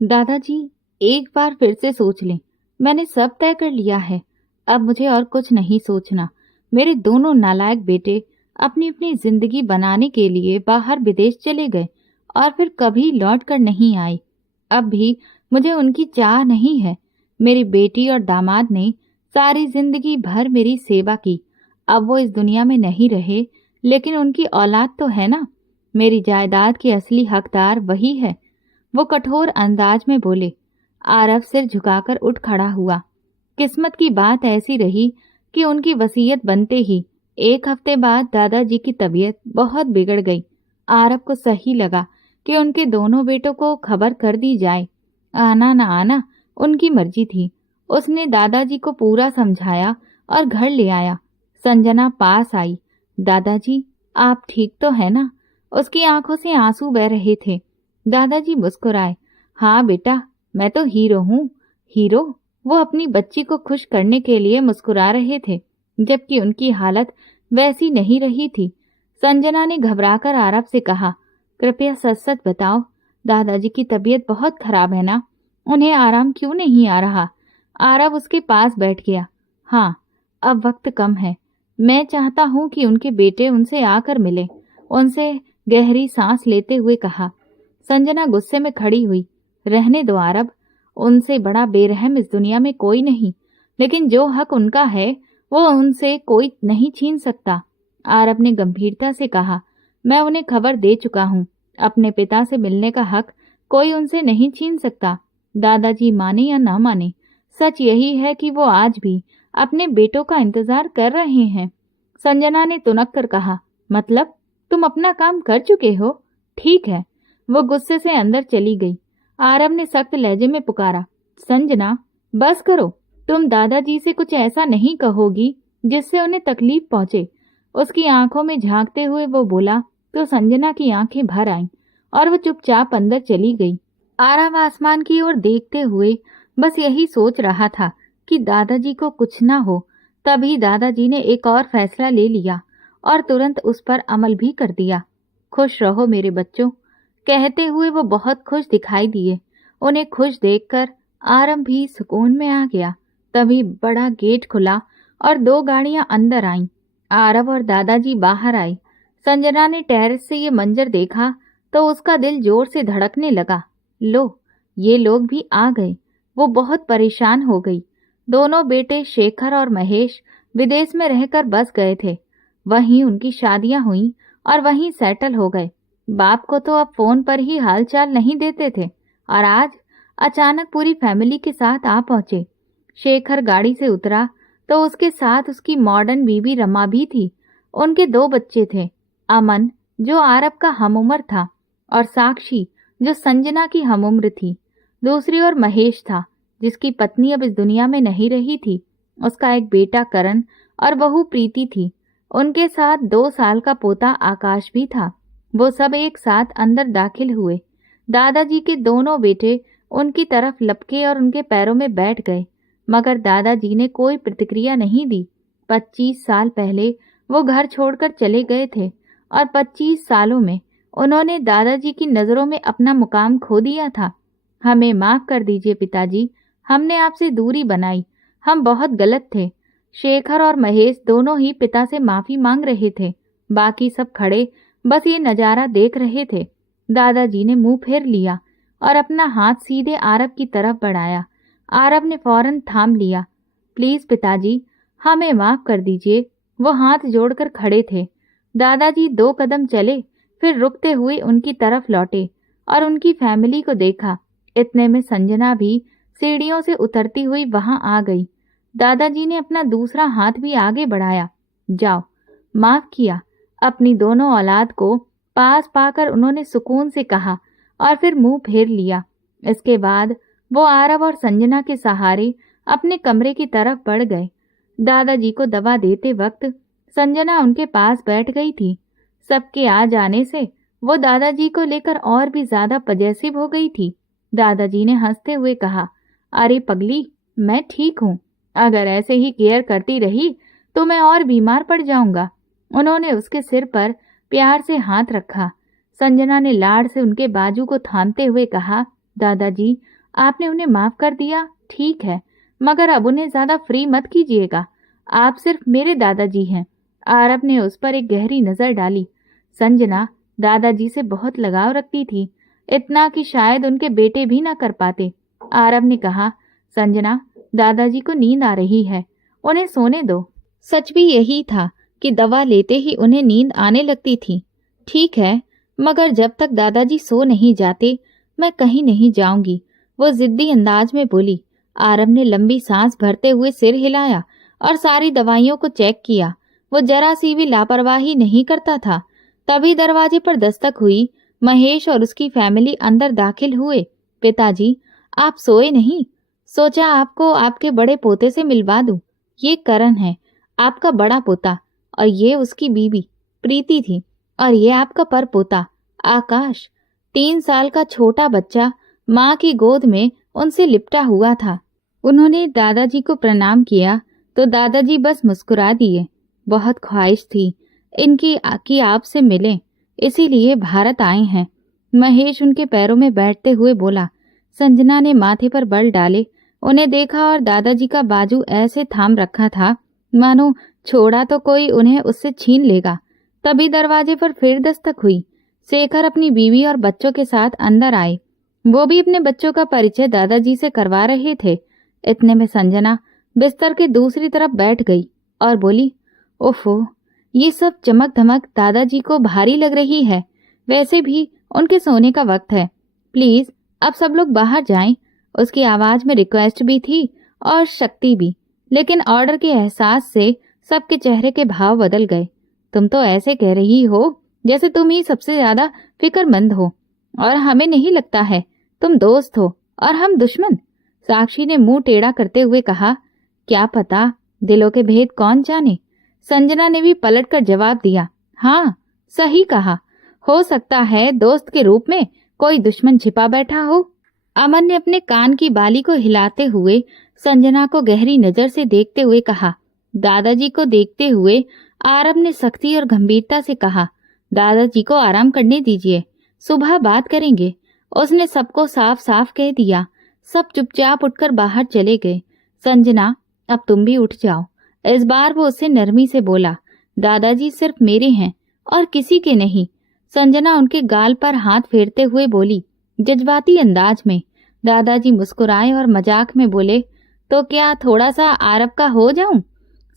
दादाजी, एक बार फिर से सोच लें। मैंने सब तय कर लिया है। अब मुझे और कुछ नहीं सोचना। मेरे दोनों नालायक बेटे अपनी अपनी जिंदगी बनाने के लिए बाहर विदेश चले गए और फिर कभी लौट कर नहीं आए। अब भी मुझे उनकी चाह नहीं है। मेरी बेटी और दामाद ने सारी जिंदगी भर मेरी सेवा की। अब वो इस दुनिया में नहीं रहे, लेकिन उनकी औलाद तो है ना। मेरी जायदाद के असली हकदार वही है। वो कठोर अंदाज में बोले। आरव सिर झुकाकर उठ खड़ा हुआ। किस्मत की बात ऐसी रही कि उनकी वसीयत बनते ही 1 हफ्ते बाद दादाजी की तबीयत बहुत बिगड़ गई। आरव को सही लगा कि उनके दोनों बेटों को खबर कर दी जाए। आना न आना उनकी मर्जी थी। उसने दादाजी को पूरा समझाया और घर ले आया। संजना पास आई। दादाजी, आप ठीक तो है ना? उसकी आंखों से आंसू बह रहे थे। दादाजी मुस्कुराए। हाँ बेटा, मैं तो हीरो हूँ। हीरो? वो अपनी बच्ची को खुश करने के लिए मुस्कुरा रहे थे, जबकि उनकी हालत वैसी नहीं रही थी। संजना ने घबराकर आरव से कहा, कृपया सच सच बताओ, दादाजी की तबीयत बहुत खराब है ना? उन्हें आराम क्यों नहीं आ रहा? आरव उसके पास बैठ गया। हाँ, अब वक्त कम है। मैं चाहता हूँ कि उनके बेटे उनसे आकर मिले। उनसे गहरी सांस लेते हुए कहा। संजना गुस्से में खड़ी हुई। रहने दो आरव, उनसे बड़ा बेरहम इस दुनिया में कोई नहीं, लेकिन जो हक उनका है वो उनसे कोई नहीं छीन सकता। आरव ने गंभीरता से कहा, मैं उन्हें खबर दे चुका हूँ। अपने पिता से मिलने का हक कोई उनसे नहीं छीन सकता। दादाजी माने या ना माने, सच यही है कि वो आज भी अपने बेटों का इंतजार कर रहे हैं। संजना ने तुनक कर कहा, मतलब तुम अपना काम कर चुके हो? ठीक है। वो गुस्से से अंदर चली गई। आरव ने सख्त लहजे में पुकारा, संजना, बस करो। तुम दादाजी से कुछ ऐसा नहीं कहोगी जिससे उन्हें तकलीफ पहुंचे। उसकी आंखों में झांकते हुए वो बोला तो संजना की आंखें भर आईं और वो चुपचाप अंदर चली गई। आरव आसमान की ओर देखते हुए बस यही सोच रहा था कि दादाजी को कुछ ना हो। तभी दादाजी ने एक और फैसला ले लिया और तुरंत उस पर अमल भी कर दिया। खुश रहो मेरे बच्चों, कहते हुए वो बहुत खुश दिखाई दिए। उन्हें खुश देखकर आरव भी सुकून में आ गया। तभी बड़ा गेट खुला और 2 गाड़ियां अंदर आईं। आरव और दादाजी बाहर आए। संजना ने टेरेस से ये मंजर देखा तो उसका दिल जोर से धड़कने लगा। लो, ये लोग भी आ गए। वो बहुत परेशान हो गई। दोनों बेटे शेखर और महेश विदेश में रहकर बस गए थे। वहीं उनकी शादियां हुईं और वहीं सेटल हो गए। बाप को तो अब फोन पर ही हालचाल नहीं देते थे और आज अचानक पूरी फैमिली के साथ आ पहुंचे। शेखर गाड़ी से उतरा तो उसके साथ उसकी मॉडर्न बीवी रमा भी थी। उनके 2 बच्चे थे, अमन जो आरव का हमउम्र था और साक्षी जो संजना की हमउम्र थी। दूसरी ओर महेश था, जिसकी पत्नी अब इस दुनिया में नहीं रही थी। उसका एक बेटा करण और बहू प्रीति थी। उनके साथ 2 साल का पोता आकाश भी था। वो सब एक साथ अंदर दाखिल हुए। दादाजी के दोनों बेटे उनकी तरफ लपके और उनके पैरों में बैठ गए, मगर दादाजी ने कोई प्रतिक्रिया नहीं दी। 25 साल पहले वो घर छोड़कर चले गए थे और 25 सालों में उन्होंने दादाजी की नजरों में अपना मुकाम खो दिया था। हमें माफ कर दीजिए पिताजी, हमने आपसे दूरी बनाई। हम बहुत गलत थे। शेखर और महेश दोनों ही पिता से माफी मांग रहे थे। बाकी सब खड़े बस ये नजारा देख रहे थे। दादाजी ने मुंह फेर लिया और अपना हाथ सीधे आरव की तरफ बढ़ाया। आरव ने फौरन थाम लिया। प्लीज पिताजी, हमें माफ कर दीजिए। वो हाथ जोड़कर खड़े थे। दादाजी 2 कदम चले, फिर रुकते हुए उनकी तरफ लौटे और उनकी फैमिली को देखा। इतने में संजना भी सीढ़ियों से उतरती हुई वहां आ गई। दादाजी ने अपना दूसरा हाथ भी आगे बढ़ाया। जाओ, माफ किया। अपनी दोनों औलाद को पास पाकर उन्होंने सुकून से कहा और फिर मुंह फेर लिया। इसके बाद वो आरव और संजना के सहारे अपने कमरे की तरफ बढ़ गए। दादाजी को दवा देते वक्त संजना उनके पास बैठ गई थी। सबके आ जाने से वो दादाजी को लेकर और भी ज्यादा पजेसिव हो गई थी। दादाजी ने हंसते हुए कहा, अरे पगली, मैं ठीक हूँ। अगर ऐसे ही केयर करती रही तो मैं और बीमार पड़ जाऊंगा। उन्होंने उसके सिर पर प्यार से हाथ रखा। संजना ने लाड़ से उनके बाजू को थामते हुए कहा, दादाजी, आपने उन्हें माफ कर दिया, ठीक है, मगर अब उन्हें ज्यादा फ्री मत कीजिएगा। आप सिर्फ मेरे दादाजी हैं। आरव ने उस पर एक गहरी नजर डाली। संजना दादाजी से बहुत लगाव रखती थी, इतना कि शायद उनके बेटे भी ना कर पाते। आरव ने कहा, संजना, दादाजी को नींद आ रही है, उन्हें सोने दो। सच भी यही था कि दवा लेते ही उन्हें नींद आने लगती थी। ठीक है, मगर जब तक दादाजी सो नहीं जाते मैं कहीं नहीं जाऊंगी, वो जिद्दी अंदाज में बोली। आरव ने लंबी सांस भरते हुए सिर हिलाया और सारी दवाइयों को चेक किया। वो जरा सी भी लापरवाही नहीं करता था। तभी दरवाजे पर दस्तक हुई। महेश और उसकी फैमिली अंदर दाखिल हुए। पिताजी, आप सोए नहीं? सोचा आपको आपके बड़े पोते से मिलवा दूं। ये करण है, आपका बड़ा पोता, और ये उसकी बीबी प्रीति थी, और ये आपका पर पोता आकाश। 3 साल का छोटा बच्चा माँ की गोद में उनसे लिपटा हुआ था। उन्होंने दादाजी को प्रणाम किया तो दादाजी बस मुस्कुरा दिए। बहुत ख्वाहिश थी इनकी कि आपसे मिलें, इसीलिए भारत आए हैं। महेश उनके पैरों में बैठते हुए बोला। संजना ने माथे पर बल डाले उन्हें देखा और दादाजी का बाजू ऐसे थाम रखा था मानो छोड़ा तो कोई उन्हें उससे छीन लेगा। तभी दरवाजे पर फिर दस्तक हुई। शेखर अपनी बीवी और बच्चों के साथ अंदर आए। वो भी अपने बच्चों का परिचय दादाजी से करवा रहे थे। इतने में संजना बिस्तर के दूसरी तरफ बैठ गई और बोली, ओफो, ये सब चमक धमक दादाजी को भारी लग रही है। वैसे भी उनके सोने का वक्त है, प्लीज अब सब लोग बाहर जाएं। उसकी आवाज में रिक्वेस्ट भी थी और शक्ति भी, लेकिन ऑर्डर के एहसास से सबके चेहरे के भाव बदल गए। तुम तो ऐसे कह रही हो जैसे तुम ही सबसे ज्यादा फिक्रमंद हो, और हमें नहीं लगता है तुम दोस्त हो और हम दुश्मन। साक्षी ने मुंह टेढ़ा करते हुए कहा, क्या पता, दिलों के भेद कौन जाने। संजना ने भी पलटकर जवाब दिया, हाँ सही कहा, हो सकता है दोस्त के रूप में कोई दुश्मन छिपा बैठा हो। अमन ने अपने कान की बाली को हिलाते हुए संजना को गहरी नजर से देखते हुए कहा। दादाजी को देखते हुए आरव ने सख्ती और गंभीरता से कहा, दादाजी को आराम करने दीजिए, सुबह बात करेंगे। उसने सबको साफ साफ कह दिया। सब चुपचाप उठकर बाहर चले गए। संजना, अब तुम भी उठ जाओ। इस बार वो उससे नरमी से बोला। दादाजी सिर्फ मेरे हैं और किसी के नहीं। संजना उनके गाल पर हाथ फेरते हुए बोली, जज्बाती अंदाज में। दादाजी मुस्कुराए और मजाक में बोले, तो क्या थोड़ा सा आरव का हो जाऊं?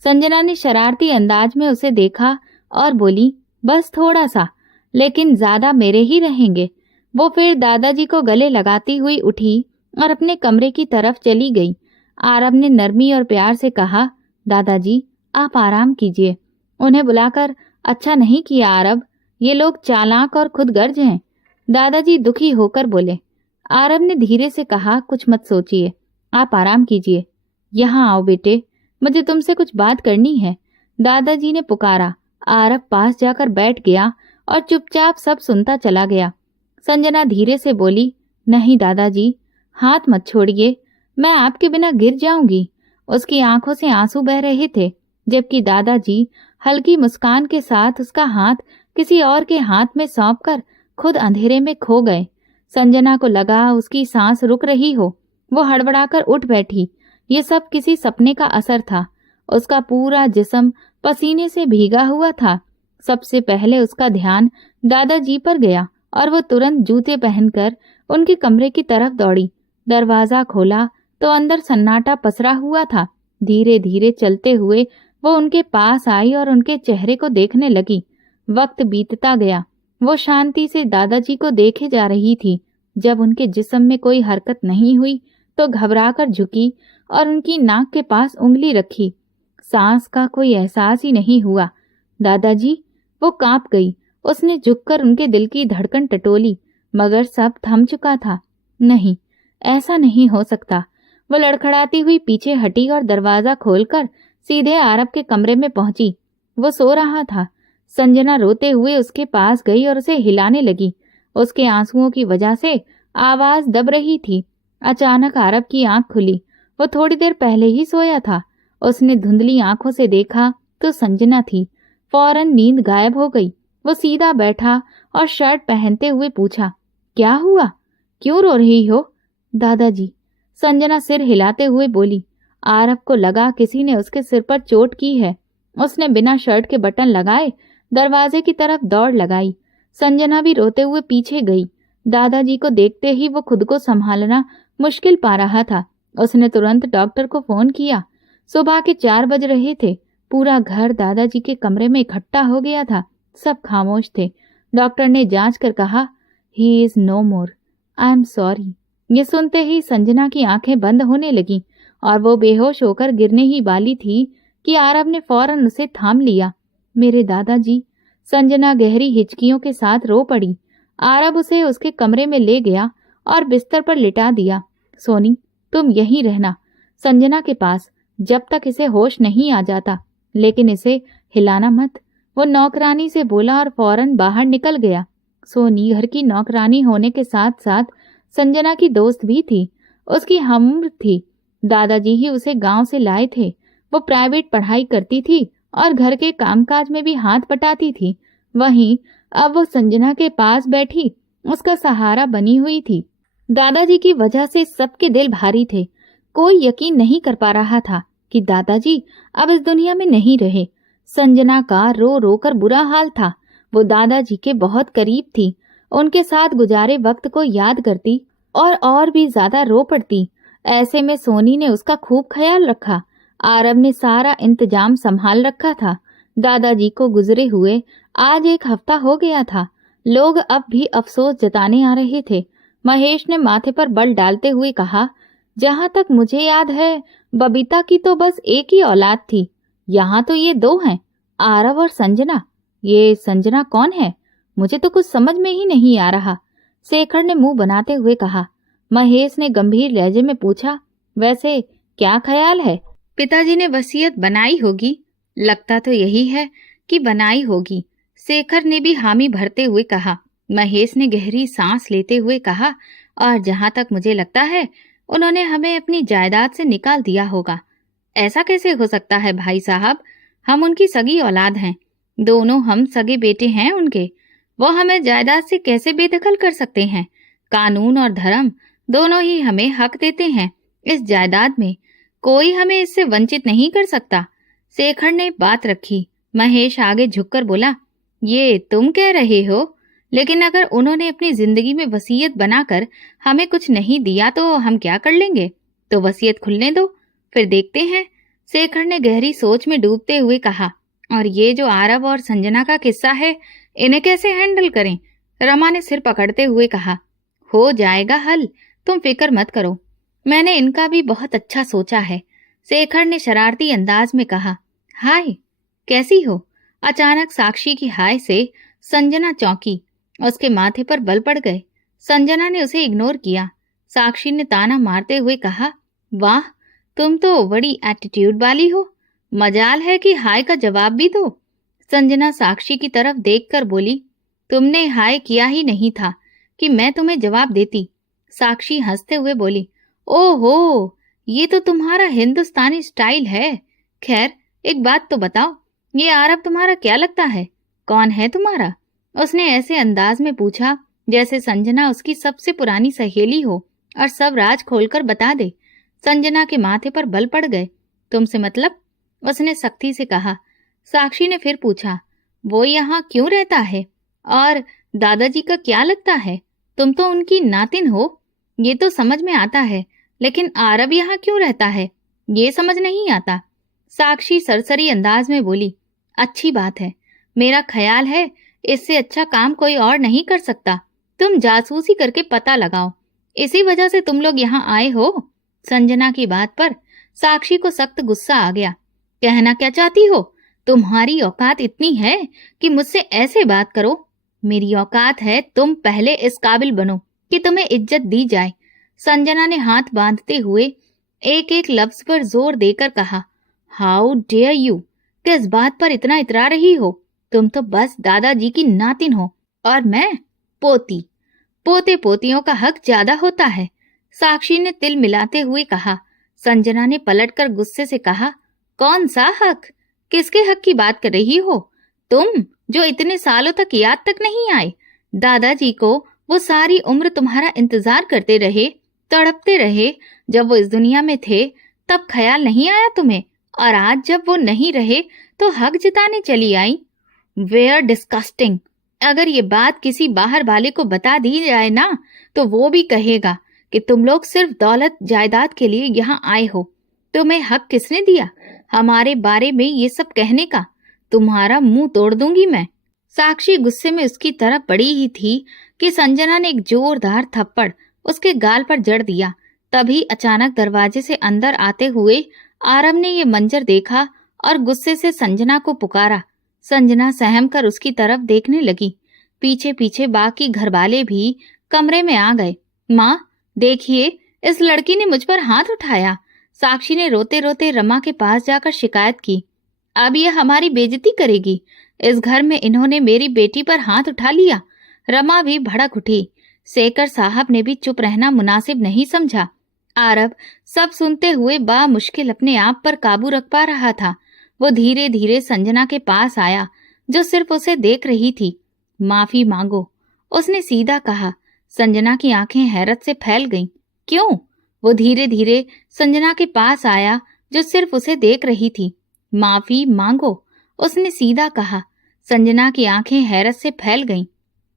संजना ने शरारती अंदाज में उसे देखा और बोली, बस थोड़ा सा, लेकिन ज्यादा मेरे ही रहेंगे। वो फिर दादाजी को गले लगाती हुई उठी और अपने कमरे की तरफ चली गई। आरव ने नरमी और प्यार से कहा, दादाजी आप आराम कीजिए। उन्हें बुलाकर अच्छा नहीं किया आरव, ये लोग चालाक और खुदगर्ज हैं। दादाजी दुखी होकर बोले। आरव ने धीरे से कहा, कुछ मत सोचिए, आप आराम कीजिए। यहाँ आओ बेटे, मुझे तुमसे कुछ बात करनी है। दादाजी ने पुकारा। आरव पास जाकर बैठ गया और चुपचाप सब सुनता चला गया। संजना धीरे से बोली, नहीं दादाजी, हाथ मत छोड़िए, मैं आपके बिना गिर जाऊंगी। उसकी आंखों से आंसू बह रहे थे, जबकि दादाजी हल्की मुस्कान के साथ उसका हाथ किसी और के हाथ में सौंपकर खुद अंधेरे में खो गए। संजना को लगा उसकी सांस रुक रही हो। वो हड़बड़ाकर उठ बैठी। ये सब किसी सपने का असर था। उसका पूरा जिस्म पसीने से भीगा हुआ था। सबसे पहले उसका ध्यान दादाजी पर गया और वो तुरंत जूते पहनकर उनके कमरे की तरफ दौड़ी। दरवाजा खोला तो अंदर सन्नाटा पसरा हुआ था। धीरे धीरे चलते हुए वो उनके पास आई और उनके चेहरे को देखने लगी। वक्त बीतता गया। वो शांति से दादाजी को देखे जा रही थी। जब उनके जिस्म में कोई हरकत नहीं हुई तो घबराकर झुकी और उनकी नाक के पास उंगली रखी। सांस का कोई एहसास ही नहीं हुआ। दादाजी, वो कांप गई। उसने झुककर उनके दिल की धड़कन टटोली, मगर सब थम चुका था। नहीं, ऐसा नहीं हो सकता। वो लड़खड़ाती हुई पीछे हटी और दरवाजा खोलकर सीधे आरव के कमरे में पहुंची। वो सो रहा था। संजना रोते हुए उसके पास गई और उसे हिलाने लगी। उसके आंसुओं की वजह से आवाज दब रही थी। अचानक आरव की आंख खुली। वो थोड़ी देर पहले ही सोया था। उसने धुंधली आंखों से देखा तो संजना थी। फौरन नींद गायब हो गई। वो सीधा बैठा और शर्ट पहनते हुए पूछा, क्या हुआ? क्यों रो रही हो? दादाजी, संजना सिर हिलाते हुए बोली। आरव को लगा किसी ने उसके सिर पर चोट की है। उसने बिना शर्ट के बटन लगाए दरवाजे की तरफ दौड़ लगाई। संजना भी रोते हुए पीछे गई। दादाजी को देखते ही वो खुद को संभालना मुश्किल पा रहा था। उसने तुरंत डॉक्टर को फोन किया। सुबह के 4 बज रहे थे। पूरा घर दादाजी के कमरे में इकट्ठा हो गया था। सब खामोश थे। डॉक्टर ने जांच कर कहा, he is no more, I am sorry. ये सुनते ही संजना की आंखें बंद होने लगी और वो बेहोश होकर गिरने ही वाली थी कि आरव ने फौरन उसे थाम लिया। मेरे दादाजी, संजना गहरी हिचकियों के साथ रो पड़ी। आरव उसे उसके कमरे में ले गया और बिस्तर पर लिटा दिया। सोनी, तुम यहीं रहना, संजना के पास, जब तक इसे होश नहीं आ जाता, लेकिन इसे हिलाना मत। वो नौकरानी से बोला और फौरन बाहर निकल गया। सोनी घर की नौकरानी होने के साथ साथ संजना की दोस्त भी थी। उसकी हमउम्र थी। दादाजी ही उसे गांव से लाए थे। वो प्राइवेट पढ़ाई करती थी और घर के कामकाज में भी हाथ बटाती थी। वहीं अब वो संजना के पास बैठी उसका सहारा बनी हुई थी। दादाजी की वजह से सबके दिल भारी थे। कोई यकीन नहीं कर पा रहा था कि दादाजी अब इस दुनिया में नहीं रहे। संजना का रो रो कर बुरा हाल था। वो दादाजी के बहुत करीब थी। उनके साथ गुजारे वक्त को याद करती और भी ज्यादा रो पड़ती। ऐसे में सोनी ने उसका खूब ख्याल रखा। आरव ने सारा इंतजाम संभाल रखा था। दादाजी को गुजरे हुए आज 1 हफ्ता हो गया था। लोग अब भी अफसोस जताने आ रहे थे। महेश ने माथे पर बल डालते हुए कहा, जहां तक मुझे याद है बबीता की तो बस एक ही औलाद थी। यहाँ तो ये 2 हैं, आरव और संजना। ये संजना कौन है? मुझे तो कुछ समझ में ही नहीं आ रहा। शेखर ने मुंह बनाते हुए कहा। महेश ने गंभीर लहजे में पूछा, वैसे क्या ख्याल है? पिताजी ने वसीयत बनाई होगी। लगता तो यही है कि बनाई होगी। शेखर ने भी हामी भरते हुए कहा। महेश ने गहरी सांस लेते हुए कहा, और जहां तक मुझे लगता है उन्होंने हमें अपनी जायदाद से निकाल दिया होगा। ऐसा कैसे हो सकता है भाई साहब? हम उनकी सगी औलाद हैं। दोनों हम सगे बेटे हैं उनके। वो हमें जायदाद से कैसे बेदखल कर सकते हैं? कानून और धर्म दोनों ही हमें हक देते हैं इस जायदाद में। कोई हमें इससे वंचित नहीं कर सकता। शेखर ने बात रखी। महेश आगे झुककर बोला, ये तुम कह रहे हो, लेकिन अगर उन्होंने अपनी जिंदगी में वसीयत बनाकर हमें कुछ नहीं दिया तो हम क्या कर लेंगे? तो वसीयत खुलने दो, फिर देखते हैं। शेखर ने गहरी सोच में डूबते हुए कहा, और ये जो आरव और संजना का किस्सा है, इन्हें कैसे हैंडल करें? रमा ने सिर पकड़ते हुए कहा, हो जाएगा हल, तुम फिक्र मत करो। मैंने इनका भी बहुत अच्छा सोचा है। शेखर ने शरारती अंदाज में कहा। हाय, कैसी हो? अचानक साक्षी की हाय से संजना चौंकी। उसके माथे पर बल पड़ गए। संजना ने उसे इग्नोर किया। साक्षी ने ताना मारते हुए कहा, वाह, तुम तो बड़ी एटीट्यूड वाली हो। मजाल है कि हाय का जवाब भी दो। संजना साक्षी की तरफ देखकर बोली, तुमने हाय किया ही नहीं था कि मैं तुम्हें जवाब देती। साक्षी हंसते हुए बोली, ओहो, ये तो तुम्हारा हिंदुस्तानी स्टाइल है। खैर, एक बात तो बताओ, ये आरव तुम्हारा क्या लगता है? कौन है तुम्हारा? उसने ऐसे अंदाज में पूछा जैसे संजना उसकी सबसे पुरानी सहेली हो और सब राज खोलकर बता दे। संजना के माथे पर बल पड़ गए। तुमसे मतलब? उसने सख्ती से कहा। साक्षी ने फिर पूछा, वो यहाँ क्यों रहता है? और दादाजी का क्या लगता है? तुम तो उनकी नातिन हो, ये तो समझ में आता है, लेकिन आरव यहाँ क्यों रहता है, ये समझ नहीं आता। साक्षी सरसरी अंदाज में बोली, अच्छी बात है। मेरा ख्याल है इससे अच्छा काम कोई और नहीं कर सकता। तुम जासूसी करके पता लगाओ। इसी वजह से तुम लोग यहाँ आए हो। संजना की बात पर साक्षी को सख्त गुस्सा आ गया। कहना क्या चाहती हो? तुम्हारी औकात इतनी है कि मुझसे ऐसे बात करो? मेरी औकात है तुम पहले इस काबिल बनो कि तुम्हें इज्जत दी जाए। संजना ने हाथ बांधते हुए एक एक लफ्ज पर जोर देकर कहा, हाउ डेयर यू? किस बात पर इतना इतरा रही हो? तुम तो बस दादाजी की नातिन हो और मैं पोती। पोते पोतियों का हक ज्यादा होता है। साक्षी ने तिल मिलाते हुए कहा। संजना ने पलटकर गुस्से से कहा, कौन सा हक? किसके हक की बात कर रही हो? तुम जो इतने सालों तक याद तक नहीं आए। दादाजी को वो सारी उम्र तुम्हारा इंतजार करते रहे, तड़पते रहे। जब वो इस दुनिया में थे तब ख्याल नहीं आया तुम्हें, और आज जब वो नहीं रहे तो हक जताने चली आई। Where disgusting. अगर ये बात किसी बाहर वाले को बता दी जाए ना, तो वो भी कहेगा कि तुम लोग सिर्फ दौलत जायदाद के लिए यहाँ आए हो। तुम्हें हक किसने दिया हमारे बारे में ये सब कहने का? तुम्हारा मुंह तोड़ दूंगी मैं। साक्षी गुस्से में उसकी तरफ बढ़ी ही थी कि संजना ने एक जोरदार थप्पड़ उसके गाल पर जड़ दिया। तभी अचानक दरवाजे से अंदर आते हुए आरव ने ये मंजर देखा और गुस्से से संजना को पुकारा। संजना सहम कर उसकी तरफ देखने लगी। पीछे पीछे बाकी घरवाले भी कमरे में आ गए। माँ देखिए, इस लड़की ने मुझ पर हाथ उठाया। साक्षी ने रोते रोते रमा के पास जाकर शिकायत की। अब यह हमारी बेइज्जती करेगी। इस घर में इन्होंने मेरी बेटी पर हाथ उठा लिया। रमा भी भड़क उठी। शेखर साहब ने भी चुप रहना मुनासिब नहीं समझा। आरव सब सुनते हुए बामुश्किल अपने आप पर काबू रख पा रहा था। वो धीरे धीरे संजना के पास आया, जो सिर्फ उसे देख रही थी। माफी मांगो, उसने सीधा कहा। संजना की आंखें हैरत से फैल गईं। क्यों? वो धीरे धीरे संजना के पास आया, जो सिर्फ उसे देख रही थी। माफी मांगो, उसने सीधा कहा। संजना की आंखें हैरत से फैल गईं।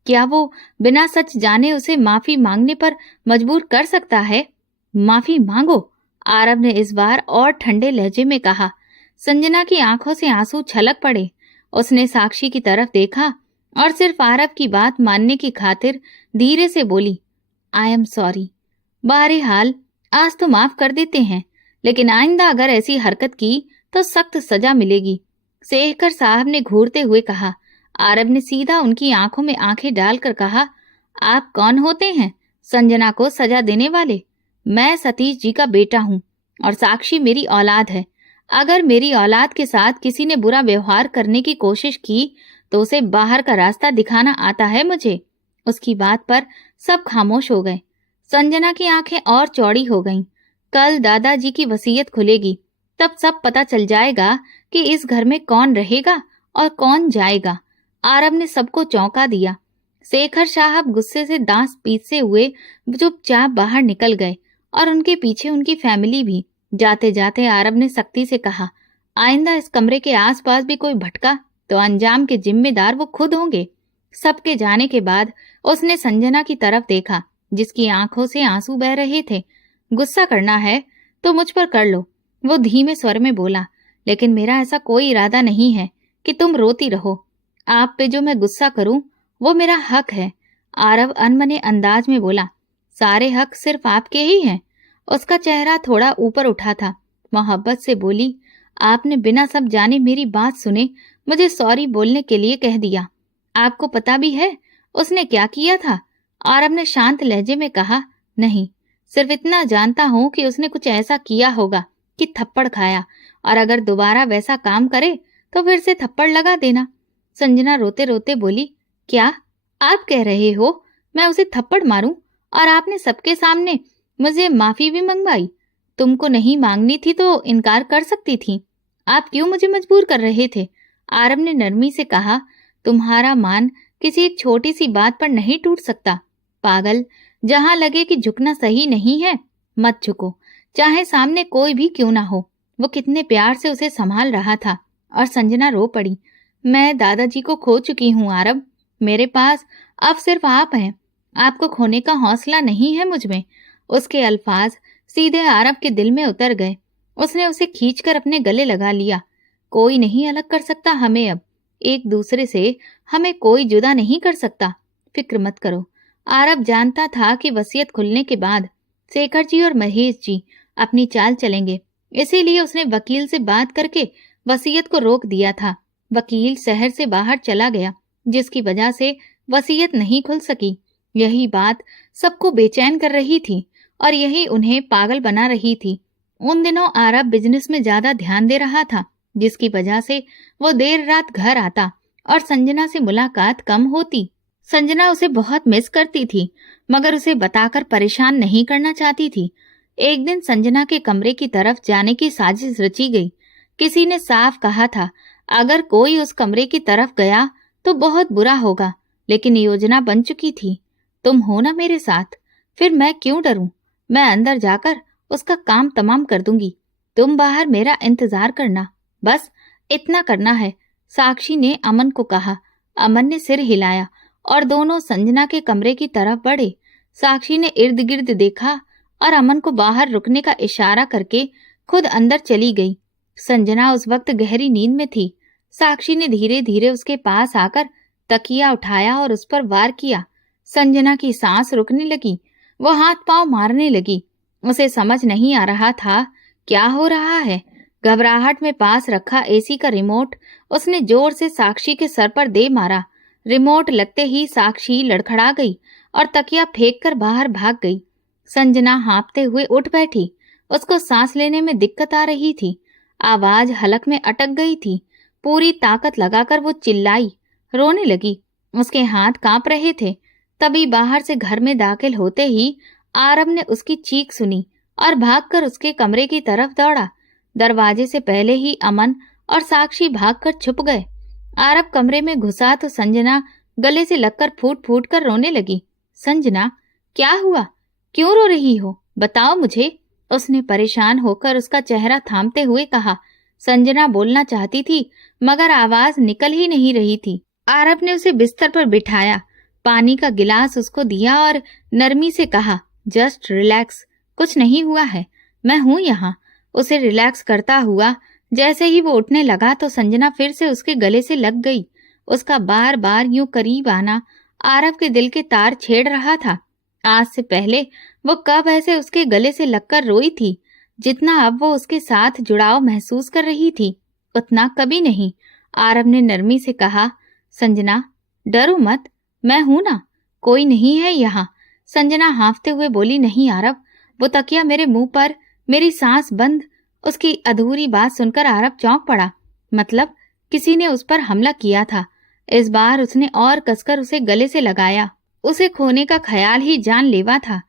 क्या वो बिना सच जाने उसे माफी मांगने पर मजबूर कर सकता है? माफी मांगो, आरव ने इस बार और ठंडे लहजे में कहा। संजना की आंखों से आंसू छलक पड़े। उसने साक्षी की तरफ देखा और सिर्फ आरव की बात मानने की खातिर धीरे से बोली, आई एम सॉरी। बहरहाल आज तो माफ कर देते हैं, लेकिन आइंदा अगर ऐसी हरकत की तो सख्त सजा मिलेगी, शेखर साहब ने घूरते हुए कहा। आरव ने सीधा उनकी आंखों में आंखें डालकर कहा, आप कौन होते हैं संजना को सजा देने वाले? मैं सतीश जी का बेटा हूँ और साक्षी मेरी औलाद है। अगर मेरी औलाद के साथ किसी ने बुरा व्यवहार करने की कोशिश की तो उसे बाहर का रास्ता दिखाना आता है मुझे। उसकी बात पर सब खामोश हो गए। संजना की आंखें और चौड़ी हो गईं। कल दादाजी की वसीयत खुलेगी, तब सब पता चल जाएगा कि इस घर में कौन रहेगा और कौन जाएगा। आरव ने सबको चौंका दिया। शेखर साहब गुस्से से दांत पीसते हुए चुपचाप बाहर निकल गए और उनके पीछे उनकी फैमिली भी। जाते जाते आरव ने सख्ती से कहा, आइंदा इस कमरे के आसपास भी कोई भटका तो अंजाम के जिम्मेदार वो खुद होंगे। सबके जाने के बाद उसने संजना की तरफ देखा, जिसकी आंखों से आंसू बह रहे थे। गुस्सा करना है तो मुझ पर कर लो, वो धीमे स्वर में बोला, लेकिन मेरा ऐसा कोई इरादा नहीं है कि तुम रोती रहो। आप पे जो मैं गुस्सा करूं वो मेरा हक है। आरव अनमने अंदाज में बोला, सारे हक सिर्फ आपके ही हैं। उसका चेहरा थोड़ा ऊपर उठा था। मोहब्बत से बोली, आपने बिना सब जाने मेरी बात सुने मुझे सॉरी बोलने के लिए कह दिया। आपको पता भी है उसने क्या किया था? आरव ने शांत लहजे में कहा, नहीं, सिर्फ इतना जानता हूं कि उसने कुछ ऐसा किया होगा कि थप्पड़ खाया, और अगर दोबारा वैसा काम करे तो फिर से थप्पड़ लगा देना। संजना रोते रोते बोली, क्या आप कह रहे हो मैं उसे थप्पड़ मारूं? और आपने सबके सामने मुझे माफी भी मंगवाई। तुमको नहीं मांगनी थी तो इनकार कर सकती थी। आप क्यों मुझे मजबूर कर रहे थे? आरव ने नरमी से कहा, तुम्हारा मान किसी एक छोटी सी बात पर नहीं टूट सकता। पागल, जहां लगे कि झुकना सही नहीं है मत झुको, चाहे सामने कोई भी क्यों ना हो। वो कितने प्यार से उसे संभाल रहा था। और संजना रो पड़ी, मैं दादाजी को खो चुकी हूँ आरव, मेरे पास अब सिर्फ आप हैं। आपको खोने का हौसला नहीं है मुझ में। उसके अल्फाज सीधे आरव के दिल में उतर गए। उसने उसे खींचकर अपने गले लगा लिया। कोई नहीं अलग कर सकता हमें अब, एक दूसरे से हमें कोई जुदा नहीं कर सकता। फिक्र मत करो। आरव जानता था कि वसीयत खुलने के बाद शेखर जी और महेश जी अपनी चाल चलेंगे, इसीलिए उसने वकील से बात करके वसीयत को रोक दिया था। वकील शहर से बाहर चला गया, जिसकी वजह से वसीयत नहीं खुल सकी। यही बात सबको बेचैन कर रही थी और यही उन्हें पागल बना रही थी। उन दिनों आरव बिजनेस में ज्यादा ध्यान दे रहा था, जिसकी वजह से वो देर रात घर आता और संजना से मुलाकात कम होती। संजना उसे बहुत मिस करती थी, मगर उसे बताकर परेशान नहीं करना चाहती थी। एक दिन संजना के कमरे की तरफ जाने की साजिश रची गई। किसी ने साफ कहा था, अगर कोई उस कमरे की तरफ गया तो बहुत बुरा होगा, लेकिन योजना बन चुकी थी। तुम हो ना मेरे साथ, फिर मैं क्यों डरूं? मैं अंदर जाकर उसका काम तमाम कर दूंगी। तुम बाहर मेरा इंतजार करना, बस इतना करना है, साक्षी ने अमन को कहा। अमन ने सिर हिलाया और दोनों संजना के कमरे की तरफ बढ़े। साक्षी ने इर्द गिर्द देखा और अमन को बाहर रुकने का इशारा करके खुद अंदर चली गई। संजना उस वक्त गहरी नींद में थी। साक्षी ने धीरे धीरे उसके पास आकर तकिया उठाया और उस पर वार किया। संजना की सांस रुकने लगी, वो हाथ पांव मारने लगी। उसे समझ नहीं आ रहा था क्या हो रहा है। घबराहट में पास रखा एसी का रिमोट उसने जोर से साक्षी के सर पर दे मारा। रिमोट लगते ही साक्षी लड़खड़ा गई और तकिया फेंक कर बाहर भाग गई। संजना हाँफते हुए उठ बैठी। उसको सांस लेने में दिक्कत आ रही थी, आवाज हलक में अटक गई थी। पूरी ताकत लगाकर वो चिल्लाई, रोने लगी। उसके हाथ कांप रहे थे। तभी बाहर से घर में दाखिल होते ही आरव ने उसकी चीख सुनी और भागकर उसके कमरे की तरफ दौड़ा। दरवाजे से पहले ही अमन और साक्षी भागकर छुप गए। आरव कमरे में घुसा तो संजना गले से लगकर फूट फूट कर रोने लगी। संजना, क्या हुआ? क्यों रो रही हो? बताओ मुझे, उसने परेशान होकर उसका चेहरा थामते हुए कहा। संजना बोलना चाहती थी मगर आवाज निकल ही नहीं रही थी। आरव ने उसे बिस्तर पर बिठाया, पानी का गिलास उसको दिया और नरमी से कहा, जस्ट रिलैक्स, कुछ नहीं हुआ है, मैं हूं यहाँ। उसे रिलैक्स करता हुआ जैसे ही वो उठने लगा तो संजना फिर से उसके गले से लग गई। उसका बार बार यूं करीब आना आरव के दिल के तार छेड़ रहा था। आज से पहले वो कब ऐसे उसके गले से लगकर रोई थी? जितना अब वो उसके साथ जुड़ाव महसूस कर रही थी उतना कभी नहीं। आरव ने नरमी से कहा, संजना डरो मत, मैं हूं ना, कोई नहीं है यहाँ। संजना हाँफते हुए बोली, नहीं आरव, वो तकिया मेरे मुंह पर, मेरी सांस बंद। उसकी अधूरी बात सुनकर आरव चौंक पड़ा। मतलब किसी ने उस पर हमला किया था। इस बार उसने और कसकर उसे गले से लगाया। उसे खोने का ख्याल ही जानलेवा था।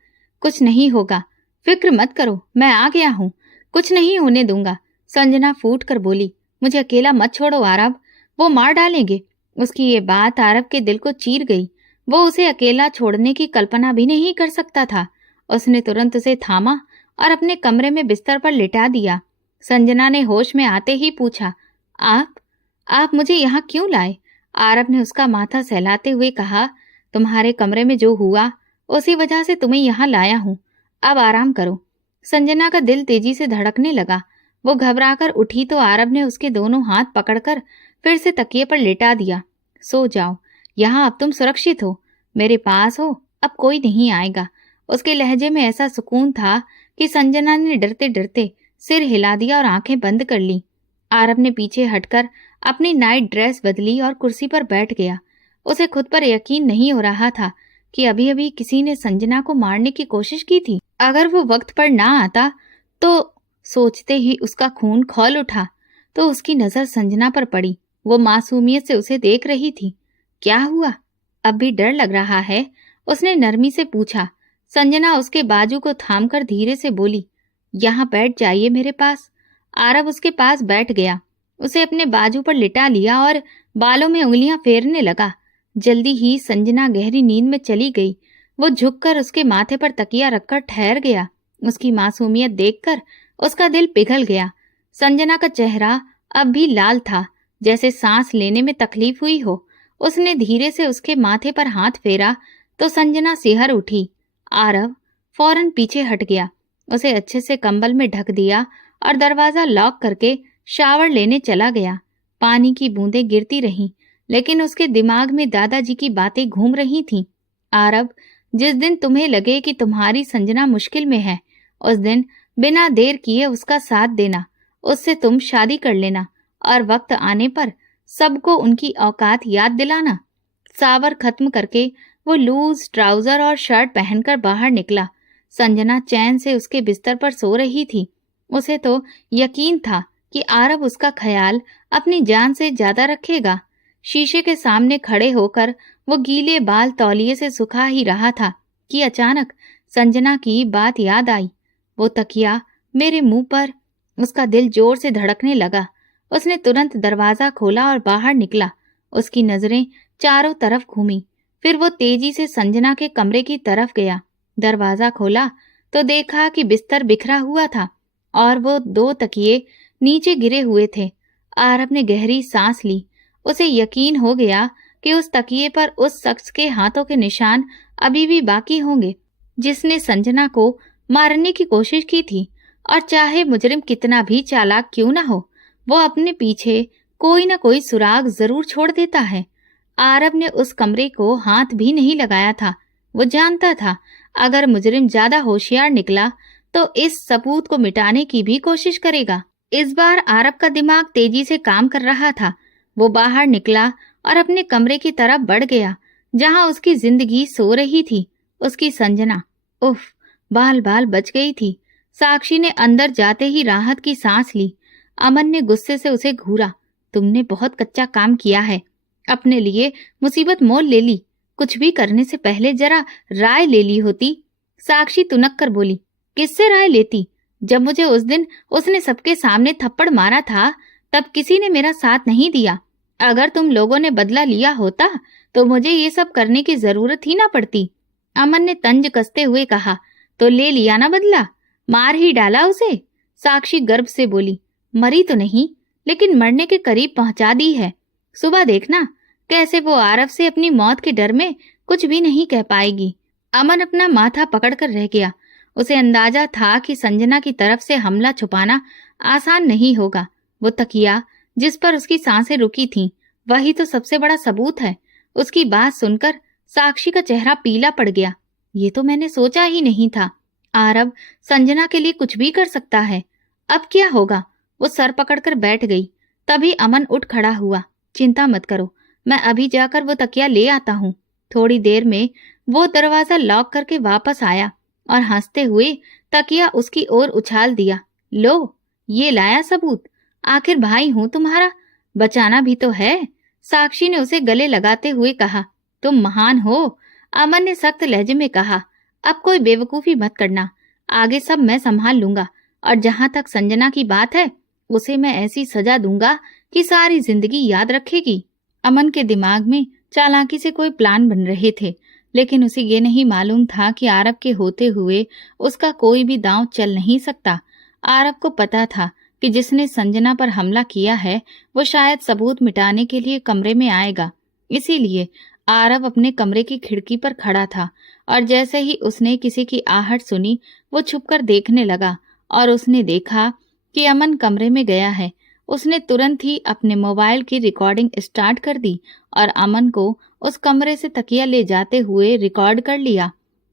कुछ नहीं होगा, फिक्र मत करो, मैं आ गया हूँ, कुछ नहीं होने दूंगा। संजना फूट कर बोली, मुझे अकेला मत छोड़ो आरव, वो मार डालेंगे। उसकी ये बात आरव के दिल को चीर गई। वो उसे अकेला छोड़ने की कल्पना भी नहीं कर सकता था। उसने तुरंत उसे थामा और अपने कमरे में बिस्तर पर लिटा दिया। संजना ने होश में आते ही पूछा, आप मुझे यहाँ क्यों लाए? आरव ने उसका माथा सहलाते हुए कहा, तुम्हारे कमरे में जो हुआ उसी वजह से तुम्हें यहाँ लाया हूँ, अब आराम करो। संजना का दिल तेजी से धड़कने लगा। वो घबराकर उठी तो आरव ने उसके दोनों हाथ पकड़कर फिर से तकिए पर लेटा दिया। सो जाओ, यहाँ अब तुम सुरक्षित हो, मेरे पास हो, अब कोई नहीं आएगा। उसके लहजे में ऐसा सुकून था कि संजना ने डरते डरते सिर हिला दिया और आंखें बंद कर ली। आरव ने पीछे हटकर अपनी नाइट ड्रेस बदली और कुर्सी पर बैठ गया। उसे खुद पर यकीन नहीं हो रहा था कि अभी अभी किसी ने संजना को मारने की कोशिश की थी। अगर वो वक्त पर ना आता तो, सोचते ही उसका खून खौल उठा। तो उसकी नजर संजना पर पड़ी। वो मासूमियत से उसे देख रही थी। क्या हुआ, अब भी डर लग रहा है? उसने नरमी से पूछा। संजना उसके बाजू को थामकर धीरे से बोली, यहाँ बैठ जाइए मेरे पास। आरव उसके पास बैठ गया, उसे अपने बाजू पर लिटा लिया और बालों में उंगलियां फेरने लगा। जल्दी ही संजना गहरी नींद में चली गई। वो झुककर उसके माथे पर तकिया रखकर ठहर गया। उसकी मासूमियत देखकर उसका दिल पिघल गया। संजना का चेहरा अब भी लाल था, जैसे सांस लेने में तकलीफ हुई हो। उसने धीरे से उसके माथे पर हाथ फेरा तो संजना सिहर उठी। आरव फौरन पीछे हट गया। उसे अच्छे से कंबल में ढक दिया और दरवाजा लॉक करके शावर लेने चला गया। पानी की बूंदें गिरती रहीं, लेकिन उसके दिमाग में दादाजी की बातें घूम रही थीं। आरव, जिस दिन तुम्हें लगे कि तुम्हारी संजना मुश्किल में है, उस दिन बिना देर किए उसका साथ देना, उससे तुम शादी कर लेना और वक्त आने पर सबको उनकी औकात याद दिलाना। सावर खत्म करके वो लूज ट्राउजर और शर्ट पहनकर बाहर निकला। संजना चैन से उसके बिस्तर पर सो रही थी। उसे तो यकीन था कि आरव उसका ख्याल अपनी जान से ज्यादा रखेगा। शीशे के सामने खड़े होकर वो गीले बाल तौलिए से सुखा ही रहा था कि अचानक संजना की बात याद आई। वो तकिया मेरे मुंह पर। उसका दिल जोर से धड़कने लगा। उसने तुरंत दरवाजा खोला और बाहर निकला। उसकी नजरें चारों तरफ घूमी, फिर वो तेजी से संजना के कमरे की तरफ गया। दरवाजा खोला तो देखा कि बिस्तर बिखरा हुआ था और वो 2 तकिए नीचे गिरे हुए थे। आरव ने गहरी सांस ली। उसे यकीन हो गया कि उस तकिए पर उस शख्स के हाथों के निशान अभी भी बाकी होंगे जिसने संजना को मारने की कोशिश की थी। और चाहे मुजरिम कितना भी चालाक क्यों ना हो, वो अपने पीछे कोई न कोई सुराग जरूर छोड़ देता है। आरव ने उस कमरे को हाथ भी नहीं लगाया था। वो जानता था अगर मुजरिम ज्यादा होशियार निकला तो इस सबूत को मिटाने की भी कोशिश करेगा। इस बार आरव का दिमाग तेजी से काम कर रहा था। वो बाहर निकला और अपने कमरे की तरफ बढ़ गया जहां उसकी जिंदगी सो रही थी, उसकी संजना। उफ, बाल बाल बच गई थी। साक्षी ने अंदर जाते ही राहत की सांस ली। अमन ने गुस्से से उसे घूरा। तुमने बहुत कच्चा काम किया है, अपने लिए मुसीबत मोल ले ली। कुछ भी करने से पहले जरा राय ले ली होती। साक्षी तुनक कर बोली, किससे राय लेती? जब मुझे उस दिन उसने सबके सामने थप्पड़ मारा था तब किसी ने मेरा साथ नहीं दिया। अगर तुम लोगों ने बदला लिया होता तो मुझे ये सब करने की जरूरत ही ना पड़ती। अमन ने तंज कसते हुए कहा, तो ले लिया ना बदला, मार ही डाला उसे। साक्षी गर्व से बोली, मरी तो नहीं लेकिन मरने के करीब पहुंचा दी है। सुबह देखना कैसे वो आरव से अपनी मौत के डर में कुछ भी नहीं कह पाएगी। अमन अपना माथा पकड़कर रह गया। उसे अंदाजा था कि संजना की तरफ से हमला छुपाना आसान नहीं होगा। वो तकिया जिस पर उसकी सांसें रुकी थीं, वही तो सबसे बड़ा सबूत है। उसकी बात सुनकर साक्षी का चेहरा पीला पड़ गया। ये तो मैंने सोचा ही नहीं था। आरव संजना के लिए कुछ भी कर सकता है। अब क्या होगा? वो सर पकड़कर बैठ गई। तभी अमन उठ खड़ा हुआ। चिंता मत करो, मैं अभी जाकर वो तकिया ले आता हूँ। थोड़ी देर में वो दरवाजा लॉक करके वापस आया और हंसते हुए तकिया उसकी ओर उछाल दिया। लो, ये लाया सबूत। आखिर भाई हूं तुम्हारा, बचाना भी तो है। साक्षी ने उसे गले लगाते हुए कहा, तुम महान हो। अमन ने सख्त लहजे में कहा, अब कोई बेवकूफी मत करना, आगे सब मैं संभाल लूंगा। और जहां तक संजना की बात है, उसे मैं ऐसी सजा दूंगा कि सारी जिंदगी याद रखेगी। अमन के दिमाग में चालाकी से कोई प्लान बन रहे थे, लेकिन उसे ये नहीं मालूम था कि आरव के होते हुए उसका कोई भी दांव चल नहीं सकता। आरव को पता था कि जिसने संजना पर हमला किया है वो शायद सबूत मिटाने के लिए कमरे में आएगा। इसीलिए आरव अपने कमरे की खिड़की पर खड़ा था और जैसे ही उसने किसी की आहट सुनी वो छुपकर देखने लगा और उसने देखा कि अमन कमरे में गया है। उसने तुरंत ही अपने मोबाइल की रिकॉर्डिंग स्टार्ट कर दी और अमन को उस कमरे से तकिया ले जाते हुए रिकॉर्ड कर लिया।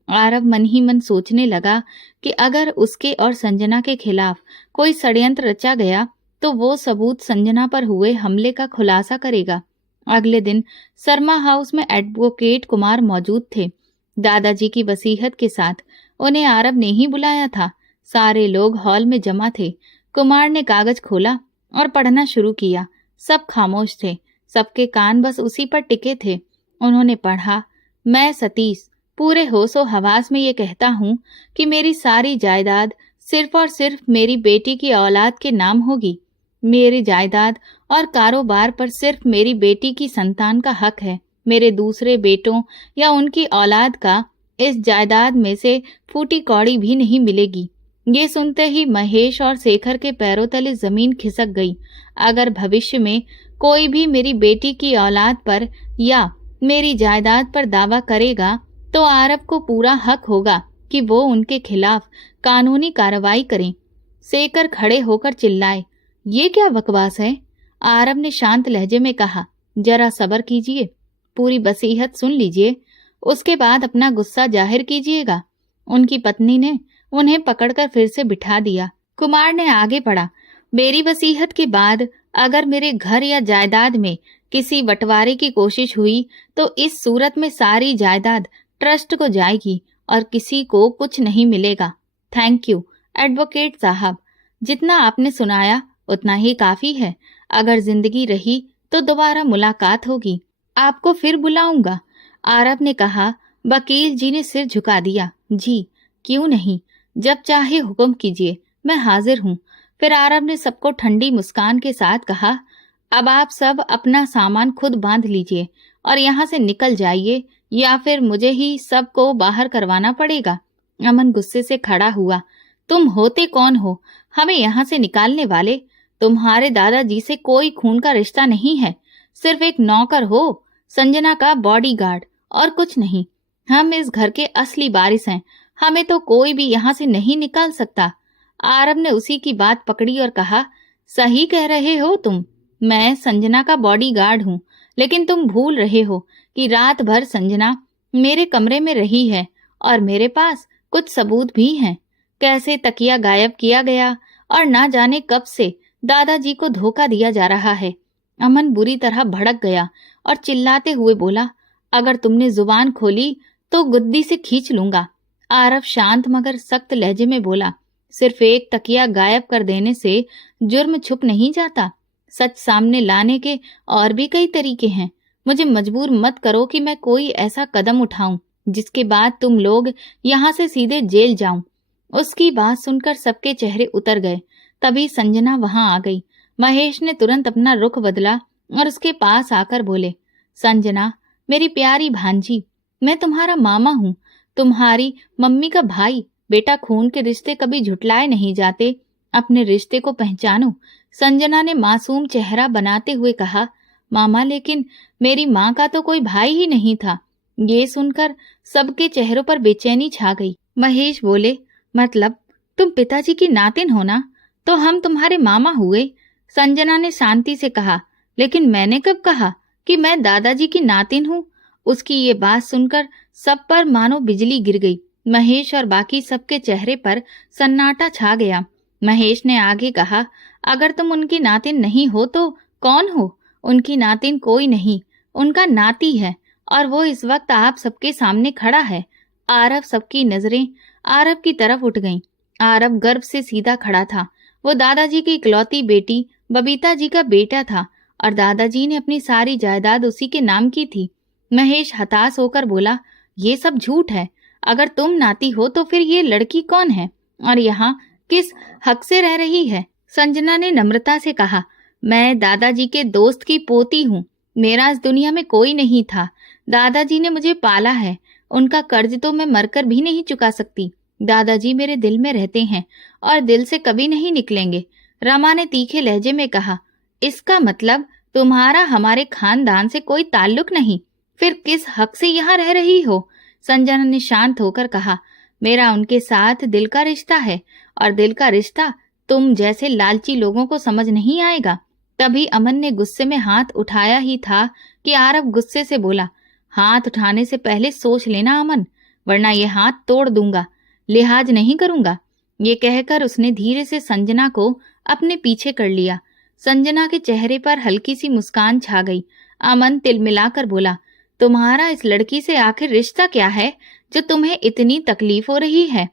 आरव मन ही मन सोचने लगा कि अगर उसके और संजना के खिलाफ कोई षड्यंत्र रचा गया तो वो सबूत संजना पर हुए हमले का खुलासा करेगा। अगले दिन शर्मा हाउस में एडवोकेट कुमार मौजूद थे। दादाजी की वसीयत के साथ उन्हें आरव ने ही बुलाया था। सारे लोग हॉल में जमा थे। कुमार ने कागज खोला और पढ़ना शुरू किया। सब खामोश थे, सबके कान बस उसी पर टिके थे। उन्होंने पढ़ा, मैं सतीश पूरे होशो हवास में ये कहता हूँ कि मेरी सारी जायदाद सिर्फ और सिर्फ मेरी बेटी की औलाद के नाम होगी। मेरी जायदाद और कारोबार पर सिर्फ मेरी बेटी की संतान का हक है। मेरे दूसरे बेटों या उनकी औलाद का इस जायदाद में से फूटी कौड़ी भी नहीं मिलेगी। ये सुनते ही महेश और शेखर के पैरों तले जमीन खिसक गई। अगर भविष्य में कोई भी मेरी बेटी की औलाद पर या मेरी जायदाद पर दावा करेगा तो आरव को पूरा हक होगा कि वो उनके खिलाफ कानूनी कार्रवाई करें। शेखर खड़े होकर चिल्लाए, ये क्या बकवास है? आरव ने शांत लहजे में कहा, जरा सब्र कीजिए, पूरी वसीयत सुन लीजिए, उसके बाद अपना गुस्सा जाहिर कीजिएगा। उनकी पत्नी ने उन्हें पकड़कर फिर से बिठा दिया। कुमार ने आगे बढ़ा, मेरी वसीयत के बाद अगर मेरे घर या जायदाद में किसी बंटवारे की कोशिश हुई तो इस सूरत में सारी जायदाद ट्रस्ट को जाएगी और किसी को कुछ नहीं मिलेगा। थैंक यू एडवोकेट साहब, जितना आपने सुनाया उतना ही काफी है। अगर जिंदगी रही तो दोबारा मुलाकात होगी, आपको फिर बुलाऊंगा। आरव ने कहा। वकील जी ने सिर झुका दिया, जी क्यों नहीं, जब चाहे हुक्म कीजिए, मैं हाजिर हूँ। फिर आरव ने सबको ठंडी मुस्कान के साथ कहा, अब आप सब अपना सामान खुद बांध लीजिए और यहाँ से निकल जाइए, या फिर मुझे ही सबको बाहर करवाना पड़ेगा? अमन गुस्से से खड़ा हुआ। तुम होते कौन हो हमें यहाँ से निकालने वाले? तुम्हारे दादाजी से कोई खून का रिश्ता नहीं है, सिर्फ एक नौकर हो, संजना का बॉडीगार्ड, और कुछ नहीं। हम इस घर के असली वारिस हैं, हमें तो कोई भी यहाँ से नहीं निकाल सकता। आरव ने उसी की बात पकड़ी और कहा, सही कह रहे हो तुम, मैं संजना का बॉडीगार्ड हूँ, लेकिन तुम भूल रहे हो कि रात भर संजना मेरे कमरे में रही है और मेरे पास कुछ सबूत भी हैं। कैसे तकिया गायब किया गया और ना जाने कब से दादाजी को धोखा दिया जा रहा है। अमन बुरी तरह भड़क गया और चिल्लाते हुए बोला, अगर तुमने जुबान खोली तो गुद्दी से खींच लूंगा। आरव शांत मगर सख्त लहजे में बोला, सिर्फ एक तकिया गायब कर देने से जुर्म छुप नहीं जाता। सच सामने लाने के और भी कई तरीके हैं। मुझे मजबूर मत करो कि मैं कोई ऐसा कदम उठाऊं जिसके बाद तुम लोग यहाँ से सीधे जेल जाऊं। उसकी बात सुनकर सबके चेहरे उतर गए। तभी संजना वहां आ गई। महेश ने तुरंत अपना रुख बदला और उसके पास आकर बोले, संजना मेरी प्यारी भांजी, मैं तुम्हारा मामा हूँ, तुम्हारी मम्मी का भाई। बेटा, खून के रिश्ते कभी झुटलाए नहीं जाते, अपने रिश्ते को पहचानो। संजना ने मासूम चेहरा बनाते हुए कहा, मामा लेकिन मेरी माँ का तो कोई भाई ही नहीं था। ये सुनकर सबके चेहरों पर बेचैनी छा गई। महेश बोले, मतलब तुम पिताजी की नातिन हो ना, तो हम तुम्हारे मामा हुए। संजना ने शांति से कहा, लेकिन मैंने कब कहा कि मैं दादाजी की नातिन हूँ? उसकी ये बात सुनकर सब पर मानो बिजली गिर गई। महेश और बाकी सबके चेहरे पर सन्नाटा छा गया। महेश ने आगे कहा, अगर तुम उनकी नातिन नहीं हो तो कौन हो? उनकी नातिन कोई नहीं, उनका नाती है, और वो इस वक्त आप सबके सामने खड़ा है। आरव सबकी नजरें आरव की तरफ उठ गईं। आरव गर्व से सीधा खड़ा था। वो दादाजी की इकलौती बेटी बबीता जी का बेटा था और दादाजी ने अपनी सारी जायदाद उसी के नाम की थी। महेश हताश होकर बोला, ये सब झूठ है। अगर तुम नाती हो तो फिर ये लड़की कौन है और यहाँ किस हक से रह रही है? संजना ने नम्रता से कहा, मैं दादाजी के दोस्त की पोती हूँ। मेरा इस दुनिया में कोई नहीं था। दादाजी ने मुझे पाला है। उनका कर्ज तो मैं मरकर भी नहीं चुका सकती। दादाजी मेरे दिल में रहते हैं और दिल से कभी नहीं निकलेंगे। रमा ने तीखे लहजे में कहा, इसका मतलब तुम्हारा हमारे खानदान से कोई ताल्लुक नहीं, फिर किस हक से यहाँ रह रही हो? संजना ने शांत होकर कहा, मेरा उनके साथ दिल का रिश्ता है और दिल का रिश्ता तुम जैसे लालची लोगों को समझ नहीं आएगा। तभी अमन ने गुस्से में हाथ उठाया ही था कि आरव गुस्से से बोला, हाथ उठाने से पहले सोच लेना अमन, वरना ये हाथ तोड़ दूंगा, लिहाज नहीं करूंगा। ये कहकर उसने धीरे से संजना को अपने पीछे कर लिया। संजना के चेहरे पर हल्की सी मुस्कान छा गई। अमन तिलमिलाकर बोला, तुम्हारा इस लड़की से आखिर रिश्ता क्या है जो तुम्हें इतनी तकलीफ हो रही है?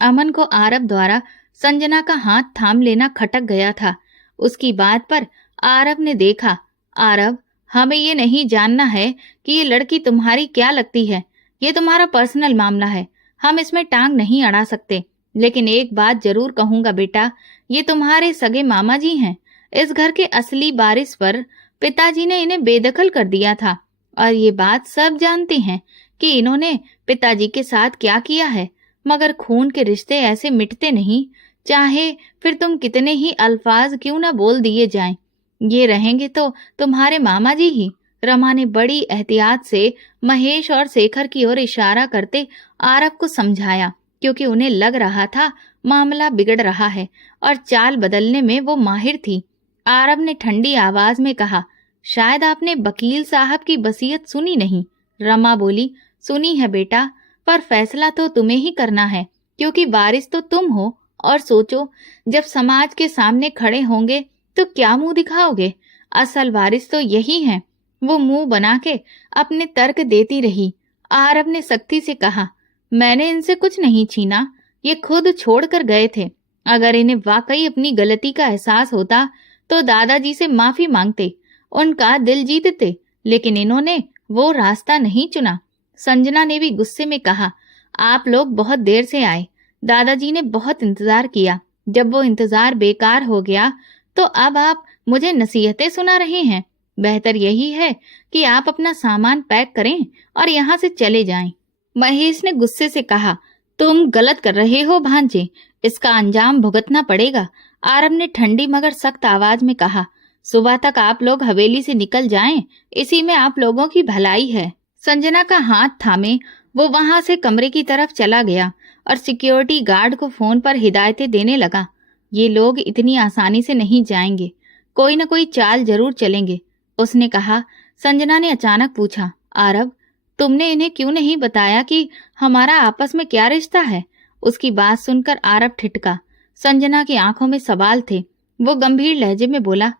अमन को आरव द्वारा संजना का हाथ थाम लेना खटक गया था। उसकी बात पर आरव ने देखा, आरव, हमें ये नहीं जानना है कि ये लड़की तुम्हारी क्या लगती है। ये तुम्हारा पर्सनल मामला है, हम इसमें टांग नहीं अड़ा सकते। लेकिन एक बात जरूर कहूंगा बेटा, ये तुम्हारे सगे मामा जी हैं। इस घर के असली वारिस पर पिताजी ने इन्हें बेदखल कर दिया था और ये बात सब जानते हैं कि इन्होंने पिताजी के साथ क्या किया है। मगर खून के रिश्ते ऐसे मिटते नहीं, चाहे फिर तुम कितने ही अल्फाज क्यों ना बोल दिए जाएं। ये रहेंगे तो तुम्हारे मामा जी ही। रमा ने बड़ी एहतियात से महेश और शेखर की ओर इशारा करते आरव को समझाया, क्योंकि उन्हें लग रहा था मामला बिगड़ रहा है और चाल बदलने में वो माहिर थी। आरव ने ठंडी आवाज में कहा, शायद आपने वकील साहब की वसीयत सुनी नहीं। रमा बोली, सुनी है बेटा, पर फैसला तो तुम्हें ही करना है, क्योंकि वारिस तो तुम हो। और सोचो, जब समाज के सामने खड़े होंगे तो क्या मुंह दिखाओगे? असल वारिस तो यही है। वो मुंह बना के अपने तर्क देती रही। आरव ने सख्ती से कहा, मैंने इनसे कुछ नहीं छीना, ये खुद छोड़ कर गए थे। अगर इन्हें वाकई अपनी गलती का एहसास होता तो दादाजी से माफी मांगते, उनका दिल जीतते, लेकिन इन्होंने वो रास्ता नहीं चुना। संजना ने भी गुस्से में कहा, आप लोग बहुत देर से आए, दादाजी ने बहुत इंतजार किया। जब वो इंतजार बेकार हो गया तो अब आप मुझे नसीहतें सुना रहे हैं। बेहतर यही है कि आप अपना सामान पैक करें और यहाँ से चले जाएं। महेश ने गुस्से से कहा, तुम गलत कर रहे हो भांजे, इसका अंजाम भुगतना पड़ेगा। आरव ने ठंडी मगर सख्त आवाज में कहा, सुबह तक आप लोग हवेली से निकल जाएं, इसी में आप लोगों की भलाई है। संजना का हाथ थामे वो वहां से कमरे की तरफ चला गया और सिक्योरिटी गार्ड को फोन पर हिदायतें देने लगा। ये लोग इतनी आसानी से नहीं जाएंगे, कोई न कोई चाल जरूर चलेंगे, उसने कहा। संजना ने अचानक पूछा, आरव, तुमने इन्हें क्यों नहीं बताया कि हमारा आपस में क्या रिश्ता है? उसकी बात सुनकर आरव ठिठका। संजना की आंखों में सवाल थे। वो गंभीर लहजे में बोला,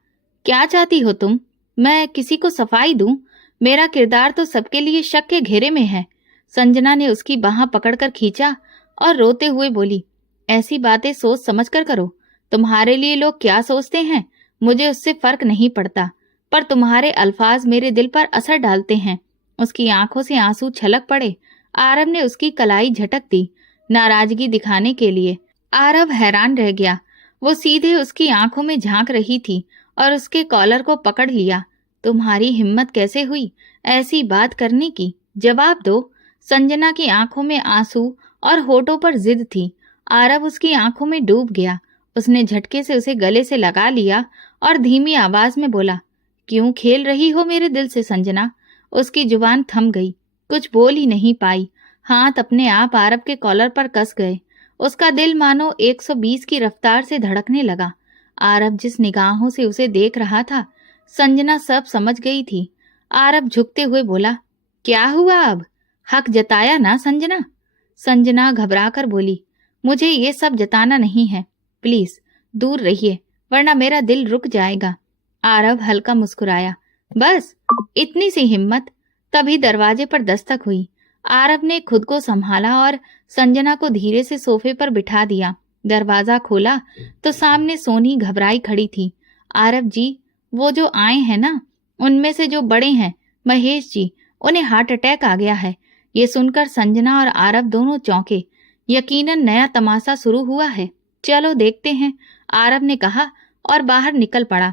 क्या चाहती हो तुम? मैं किसी को सफाई दूं? मेरा किरदार तो सबके लिए शक के घेरे में है। संजना ने उसकी बाह पकड़कर खींचा और रोते हुए बोली, ऐसी बातें सोच समझ कर करो। तुम्हारे लिए लोग क्या सोचते हैं मुझे उससे फर्क नहीं पड़ता, पर तुम्हारे अल्फाज मेरे दिल पर असर डालते हैं। उसकी आंखों से आंसू छलक पड़े। आरव ने उसकी कलाई झटक दी, नाराजगी दिखाने के लिए। आरव हैरान रह गया। वो सीधे उसकी आंखों में झांक रही थी और उसके कॉलर को पकड़ लिया। तुम्हारी हिम्मत कैसे हुई ऐसी बात करने की? जवाब दो। संजना की आंखों में आंसू और होठों पर जिद थी। आरव उसकी आंखों में डूब गया। उसने झटके से उसे गले से लगा लिया और धीमी आवाज में बोला, क्यों खेल रही हो मेरे दिल से संजना? उसकी जुबान थम गई, कुछ बोल ही नहीं पाई। हाथ अपने आप आरव के कॉलर पर कस गए। उसका दिल मानो 120 की रफ्तार से धड़कने लगा। आरव जिस निगाहों से उसे देख रहा था, संजना सब समझ गई थी। आरव झुकते हुए बोला, क्या हुआ अब? हक जताया ना संजना? संजना घबराकर बोली, मुझे ये सब जताना नहीं है, प्लीज दूर रहिए वरना मेरा दिल रुक जाएगा। आरव हल्का मुस्कुराया, बस इतनी सी हिम्मत? तभी दरवाजे पर दस्तक हुई। आरव ने खुद को संभाला और संजना को धीरे से सोफे पर बिठा दिया। दरवाजा खोला तो सामने सोनी घबराई खड़ी थी। आरव जी, वो जो आए हैं ना, उनमें से जो बड़े हैं महेश जी, उन्हें हार्ट अटैक आ गया है। ये सुनकर संजना और आरव दोनों चौंके। यकीनन नया तमाशा शुरू हुआ है। चलो देखते हैं, आरव ने कहा और बाहर निकल पड़ा।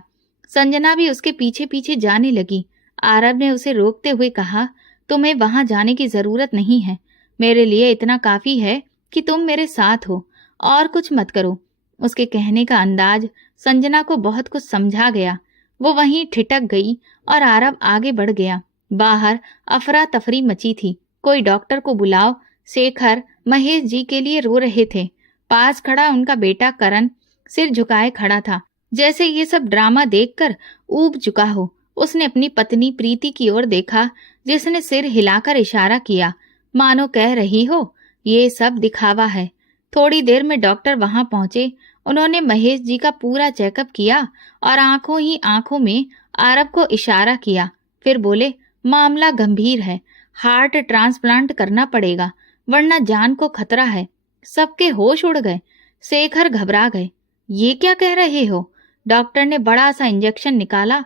संजना भी उसके पीछे पीछे जाने लगी। आरव ने उसे रोकते हुए कहा, तुम्हें वहां जाने की जरूरत नहीं है। मेरे लिए इतना काफी है कि तुम मेरे साथ हो, और कुछ मत करो। उसके कहने का अंदाज संजना को बहुत कुछ समझा गया। वो वहीं ठिठक गई और आरव आगे बढ़ गया। बाहर अफरा तफरी मची थी। कोई डॉक्टर को बुलाओ। शेखर महेश जी के लिए रो रहे थे। पास खड़ा उनका बेटा करण सिर झुकाए खड़ा था, जैसे ये सब ड्रामा देखकर ऊब चुका हो। उसने अपनी पत्नी प्रीति की ओर देखा, जिसने सिर हिलाकर इशारा किया, मानो कह रही हो ये सब दिखावा है। थोड़ी देर में डॉक्टर वहां पहुंचे। उन्होंने महेश जी का पूरा चेकअप किया और आंखों ही आंखों में आरव को इशारा किया। फिर बोले, मामला गंभीर है, हार्ट ट्रांसप्लांट करना पड़ेगा वरना जान को खतरा है। सबके होश उड़ गए। शेखर घबरा गए। ये क्या कह रहे हो? डॉक्टर ने बड़ा सा इंजेक्शन निकाला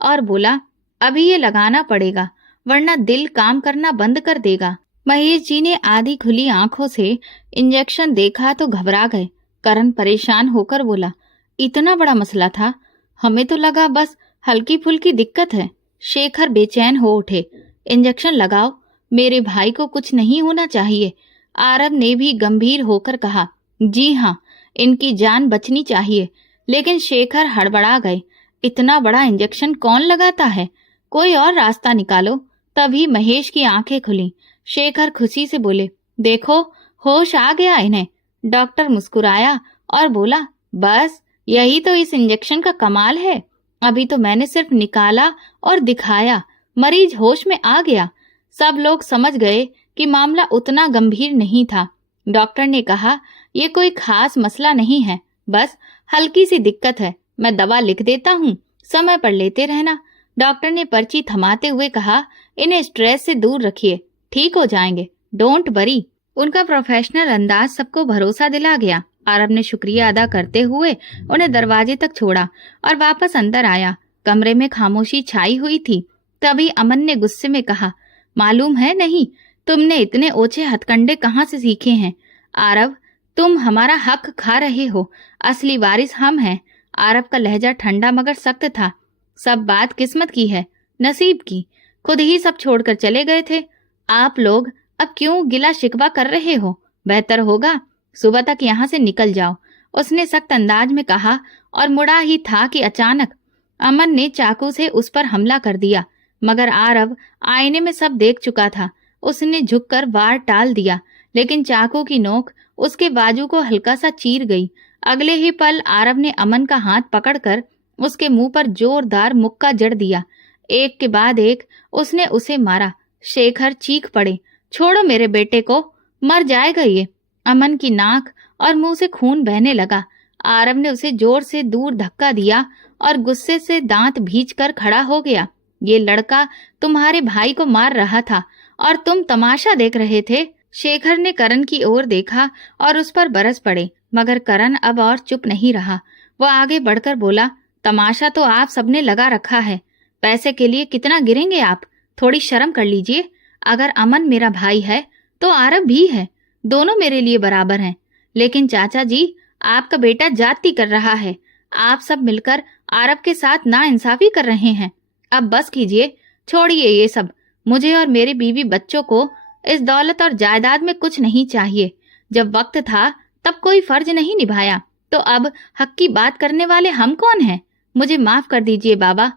और बोला, अभी ये लगाना पड़ेगा वरना दिल काम करना बंद कर देगा। महेश जी ने आधी खुली आंखों से इंजेक्शन देखा तो घबरा गए। करण परेशान होकर बोला, इतना बड़ा मसला था? हमें तो लगा बस हल्की फुल्की दिक्कत है। शेखर बेचैन हो उठे, इंजेक्शन लगाओ, मेरे भाई को कुछ नहीं होना चाहिए। आरव ने भी गंभीर होकर कहा, जी हाँ, इनकी जान बचनी चाहिए। लेकिन शेखर हड़बड़ा गए, इतना बड़ा इंजेक्शन कौन लगाता है? कोई और रास्ता निकालो। तभी महेश की आंखें खुली। शेखर खुशी से बोले, देखो होश आ गया इन्हें। डॉक्टर मुस्कुराया और बोला, बस यही तो इस इंजेक्शन का कमाल है। अभी तो मैंने सिर्फ निकाला और दिखाया, मरीज होश में आ गया। सब लोग समझ गए कि मामला उतना गंभीर नहीं था। डॉक्टर ने कहा, ये कोई खास मसला नहीं है, बस हल्की सी दिक्कत है। मैं दवा लिख देता हूँ, समय पर लेते रहना। डॉक्टर ने पर्ची थमाते हुए कहा, इन्हें स्ट्रेस से दूर रखिए, ठीक हो जाएंगे, डोंट वरी। उनका प्रोफेशनल अंदाज सबको भरोसा दिला गया। आरव ने शुक्रिया अदा करते हुए उन्हें दरवाजे तक छोड़ा और वापस अंदर आया। कमरे में खामोशी छाई हुई थी। तभी अमन ने गुस्से में कहा, मालूम है नहीं, तुमने इतने ओछे हथकंडे कहाँ से सीखे हैं? आरव, तुम हमारा हक खा रहे हो, असली वारिस हम हैं। आरव का लहजा ठंडा मगर सख्त था। सब बात किस्मत की है, नसीब की। खुद ही सब छोड़कर चले गए थे। आप लोग अब क्यों गिला शिकवा कर रहे हो? बेहतर होगा सुबह तक यहाँ से निकल जाओ, उसने सख्त अंदाज में कहा और मुड़ा ही था कि अचानक अमन ने चाकू से उस पर हमला कर दिया। मगर आरव आईने में सब देख चुका था। उसने झुककर वार टाल दिया, लेकिन चाकू की नोक उसके बाजू को हल्का सा चीर गई। अगले ही पल आरव ने अमन का हाथ पकड़कर उसके मुंह पर जोरदार मुक्का जड़ दिया। एक के बाद एक उसने उसे मारा। शेखर चीख पड़े, छोड़ो मेरे बेटे को, मर जाएगा ये। अमन की नाक और मुंह से खून बहने लगा। आरव ने उसे जोर से दूर धक्का दिया और गुस्से से दांत भींचकर खड़ा हो गया। ये लड़का तुम्हारे भाई को मार रहा था और तुम तमाशा देख रहे थे। शेखर ने करण की ओर देखा और उस पर बरस पड़े, मगर करण अब और चुप नहीं रहा। वो आगे बढ़कर बोला, तमाशा तो आप सबने लगा रखा है। पैसे के लिए कितना गिरेंगे आप? थोड़ी शर्म कर लीजिए। अगर अमन मेरा भाई है तो आरव भी है, दोनों मेरे लिए बराबर हैं। लेकिन चाचा जी, आपका बेटा जाति कर रहा है। आप सब मिलकर आरव के साथ नाइंसाफी कर रहे हैं। अब बस कीजिए, छोड़िए ये सब। मुझे और मेरे बीवी बच्चों को इस दौलत और जायदाद में कुछ नहीं चाहिए। जब वक्त था तब कोई फर्ज नहीं निभाया, तो अब हक की बात करने वाले हम कौन हैं? मुझे माफ कर दीजिए बाबा।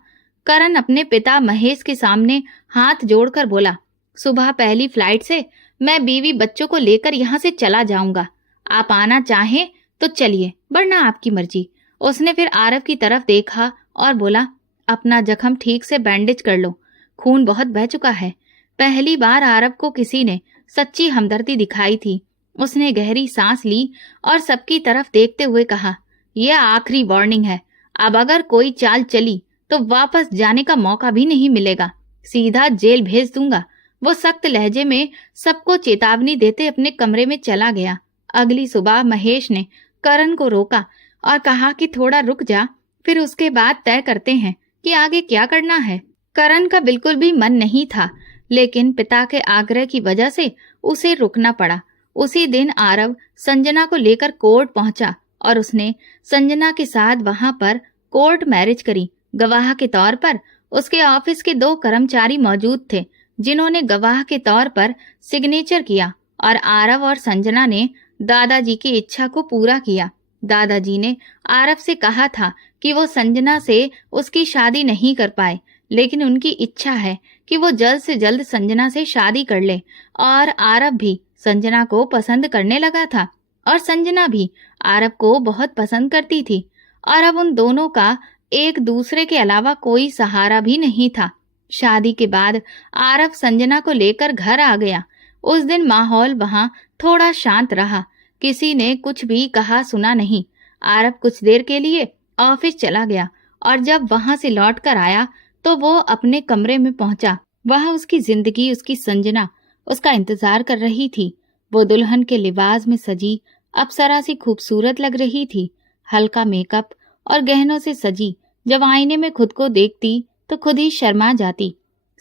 करण अपने पिता महेश के सामने हाथ जोड़कर बोला, सुबह पहली फ्लाइट से मैं बीवी बच्चों को लेकर यहाँ से चला जाऊंगा। आप आना चाहें तो चलिए, वरना आपकी मर्जी। उसने फिर आरव की तरफ देखा और बोला, अपना जख्म ठीक से बैंडेज कर लो, खून बहुत बह चुका है। पहली बार आरव को किसी ने सच्ची हमदर्दी दिखाई थी। उसने गहरी सांस ली और सबकी तरफ देखते हुए कहा, यह आखिरी वार्निंग है। अब अगर कोई चाल चली तो वापस जाने का मौका भी नहीं मिलेगा, सीधा जेल भेज दूंगा। वो सख्त लहजे में सबको चेतावनी देते अपने कमरे में चला गया। अगली सुबह महेश ने करण को रोका और कहा कि थोड़ा रुक जा, फिर उसके बाद तय करते हैं कि आगे क्या करना है। करण का बिल्कुल भी मन नहीं था, लेकिन पिता के आग्रह की वजह से उसे रुकना पड़ा। उसी दिन आरव संजना को लेकर कोर्ट पहुंचा और उसने संजना के साथ वहां पर कोर्ट मैरिज करी। गवाह के तौर पर उसके ऑफिस के 2 कर्मचारी मौजूद थे, जिन्होंने गवाह के तौर पर सिग्नेचर किया और आरव और संजना ने दादाजी की इच्छा को पूरा किया। दादाजी ने आरव से कहा था कि वो संजना से उसकी शादी नहीं कर पाए, लेकिन उनकी इच्छा है कि वो जल्द से जल्द संजना से शादी कर ले। और आरव भी संजना को पसंद करने लगा था और संजना भी आरव को बहुत पसंद करती थी। और अब उन दोनों का एक दूसरे के अलावा कोई सहारा भी नहीं था। शादी के बाद आरव संजना को लेकर घर आ गया। उस दिन माहौल वहां थोड़ा शांत रहा, किसी ने कुछ भी कहा सुना नहीं। आरव कुछ देर के लिए ऑफिस चला गया और जब वहां से लौट कर आया तो वो अपने कमरे में पहुंचा। वहां उसकी जिंदगी, उसकी संजना उसका इंतजार कर रही थी। वो दुल्हन के लिबास में सजी अप्सरा सी खूबसूरत लग रही थी। हल्का मेकअप और गहनों से सजी जब आईने में खुद को देखती तो खुद ही शर्मा जाती।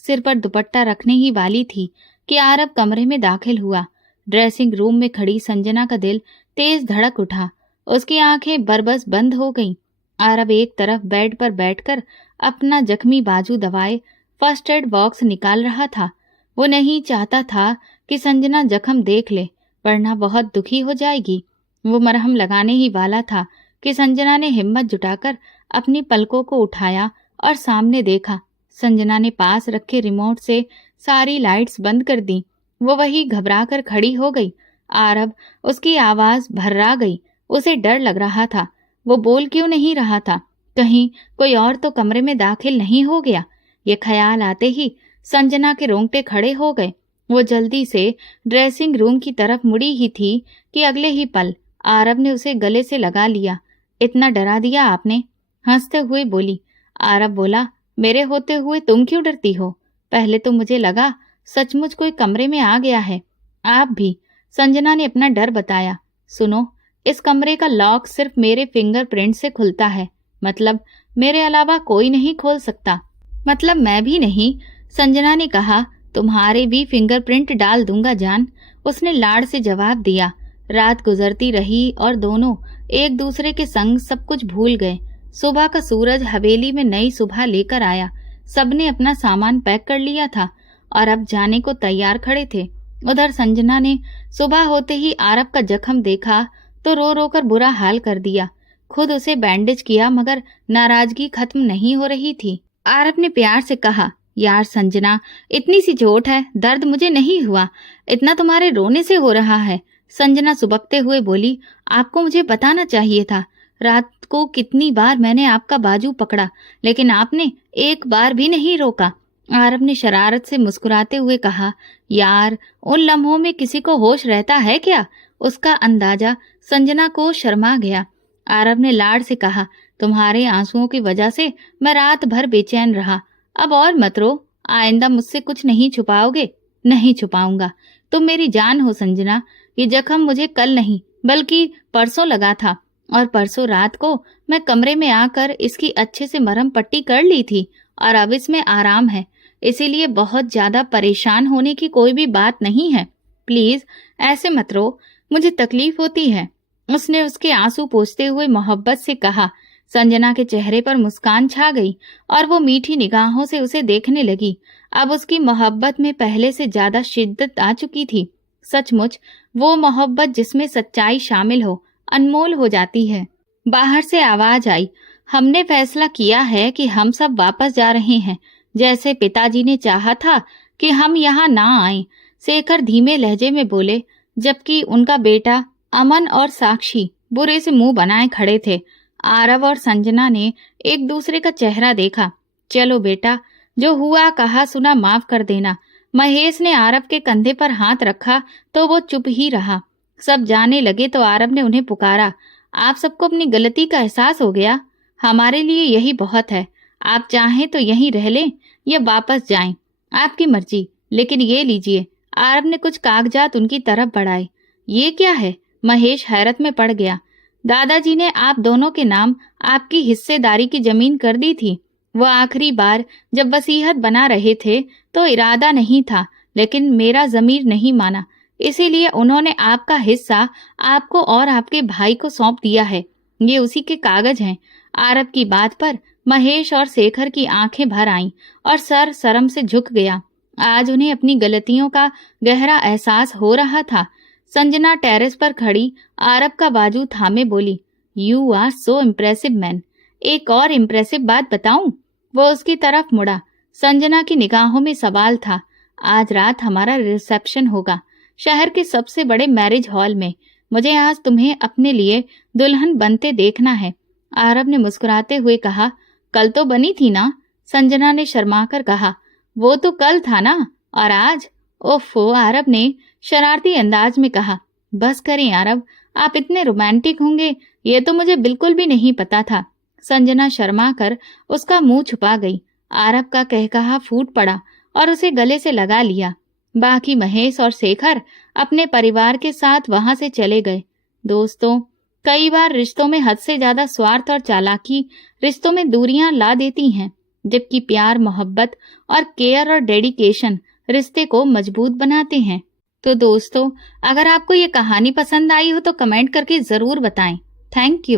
सिर पर दुपट्टा रखने ही वाली थी कि आरव कमरे में दाखिल हुआ। ड्रेसिंग रूम में खड़ी संजना का दिल तेज धड़क उठा। उसकी आंखें बरबस बंद हो गईं। आरव एक तरफ बेड पर बैठकर अपना जख्मी बाजू दबाए फर्स्ट एड बॉक्स निकाल रहा था। वो नहीं चाहता था कि संजना जख्म देख ले, वरना बहुत दुखी हो जाएगी। वो मरहम लगाने ही वाला था कि संजना ने हिम्मत जुटाकर अपनी पलकों को उठाया और सामने देखा। संजना ने पास रखे रिमोट से सारी लाइट्स बंद कर दी। वो वही घबरा कर खड़ी हो गई। आरव उसकी आवाज भर्रा गई। उसे डर लग रहा था। वो बोल क्यों नहीं रहा था? कहीं कोई और तो कमरे में दाखिल नहीं हो गया? ये ख्याल आते ही संजना के रोंगटे खड़े हो गए। वो जल्दी से ड्रेसिंग रूम की तरफ मुड़ी ही थी कि अगले ही पल आरव ने उसे गले से लगा लिया। इतना डरा दिया आपने? हंसते हुए बोली। आरव बोला, मेरे होते हुए तुम क्यों डरती हो? पहले तो मुझे लगा सचमुच कोई कमरे में आ गया है। आप भी। संजना ने अपना डर बताया। सुनो, इस कमरे का लॉक सिर्फ मेरे फिंगरप्रिंट से खुलता है, मतलब मेरे अलावा कोई नहीं खोल सकता। मतलब मैं भी नहीं, संजना ने कहा। तुम्हारे भी फिंगरप्रिंट डाल दूंगा जान, उसने लाड़ से जवाब दिया। रात गुजरती रही और दोनों एक दूसरे के संग सब कुछ भूल गए। सुबह का सूरज हवेली में नई सुबह लेकर आया। सबने अपना सामान पैक कर लिया था और अब जाने को तैयार खड़े थे। उधर संजना ने सुबह होते ही आरव का जख्म देखा तो रो रो कर बुरा हाल कर दिया। खुद उसे बैंडेज किया मगर नाराजगी खत्म नहीं हो रही थी। आरव ने प्यार से कहा, यार संजना, इतनी सी चोट है, दर्द मुझे नहीं हुआ, इतना तुम्हारे रोने से हो रहा है। संजना सुबकते हुए बोली, आपको मुझे बताना चाहिए था। रात को कितनी बार मैंने आपका बाजू पकड़ा लेकिन आपने एक बार भी नहीं रोका। आरव ने शरारत से मुस्कुराते हुए कहा, यार उन लम्हों में किसी को होश रहता है क्या? उसका अंदाजा संजना को शर्मा गया। आरव ने लाड से कहा, तुम्हारे आंसुओं की वजह से मैं रात भर बेचैन रहा। अब और मत रो, आइंदा मुझसे कुछ नहीं छुपाओगे? नहीं छुपाऊंगा, तुम मेरी जान हो संजना। ये जख्म मुझे कल नहीं बल्कि परसों लगा था और परसों रात को मैं कमरे में आकर इसकी अच्छे से मरहम पट्टी कर ली थी और अब इसमें आराम है, इसीलिए बहुत ज्यादा परेशान होने की कोई भी बात नहीं है। प्लीज ऐसे मत रो, मुझे तकलीफ होती है। उसने उसके आंसू पोंछते हुए मोहब्बत से कहा। संजना के चेहरे पर मुस्कान छा गई और वो मीठी निगाहों से उसे देखने लगी। अब उसकी मोहब्बत में पहले से ज्यादा शिद्दत आ चुकी थी। सचमुच वो मोहब्बत जिसमें सच्चाई शामिल हो अनमोल हो जाती है। बाहर से आवाज आई, हमने फैसला किया है कि हम सब वापस जा रहे हैं, जैसे पिताजी ने चाहा था कि हम यहाँ ना आएं। शेखर धीमे लहजे में बोले, जबकि उनका बेटा अमन और साक्षी बुरे से मुंह बनाए खड़े थे। आरव और संजना ने एक दूसरे का चेहरा देखा। चलो बेटा, जो हुआ कहा सुना माफ कर देना। महेश ने आरव के कंधे पर हाथ रखा तो वो चुप ही रहा। सब जाने लगे तो आरव ने उन्हें पुकारा, आप सबको अपनी गलती का एहसास हो गया? हमारे लिए यही बहुत है। आप चाहें तो यहीं रह लें या वापस जाएं, आपकी मर्जी। लेकिन ये लीजिए। आरव ने कुछ कागजात उनकी तरफ बढ़ाए। ये क्या है? महेश हैरत में पड़ गया। दादाजी ने आप दोनों के नाम आपकी हिस्सेदारी की जमीन कर दी थी। वो आखिरी बार जब वसीयत बना रहे थे तो इरादा नहीं था, लेकिन मेरा ज़मीर नहीं माना, इसीलिए उन्होंने आपका हिस्सा आपको और आपके भाई को सौंप दिया है। ये उसी के कागज हैं। आरव की बात पर महेश और शेखर की आंखें भर आईं और सर शर्म से झुक गया। आज उन्हें अपनी गलतियों का गहरा एहसास हो रहा था। संजना टेरेस पर खड़ी आरव का बाजू थामे बोली, you are so impressive man. एक और इम्प्रेसिव बात बताऊं? वो उसकी तरफ मुड़ा। संजना की निगाहों में सवाल था। आज रात हमारा रिसेप्शन होगा शहर के सबसे बड़े मैरिज हॉल में। मुझे आज तुम्हें अपने लिए दुल्हन बनते देखना है। आरव ने मुस्कुराते हुए कहा, कल तो बनी थी ना? संजना ने शर्माकर कहा, वो तो कल था ना, और आज? ओफो, आरव ने शरारती अंदाज में कहा। बस करें आरव, आप इतने रोमांटिक होंगे ये तो मुझे बिल्कुल भी नहीं पता था। संजना शर्मा कर उसका मुंह छुपा गई। आरव का कहकहा फूट पड़ा और उसे गले से लगा लिया। बाकी महेश और शेखर अपने परिवार के साथ वहां से चले गए। दोस्तों, कई बार रिश्तों में हद से ज्यादा स्वार्थ और चालाकी रिश्तों में दूरियां ला देती हैं, जबकि प्यार, मोहब्बत और केयर और डेडिकेशन रिश्ते को मजबूत बनाते हैं। तो दोस्तों, अगर आपको ये कहानी पसंद आई हो तो कमेंट करके जरूर बताएं। Thank you.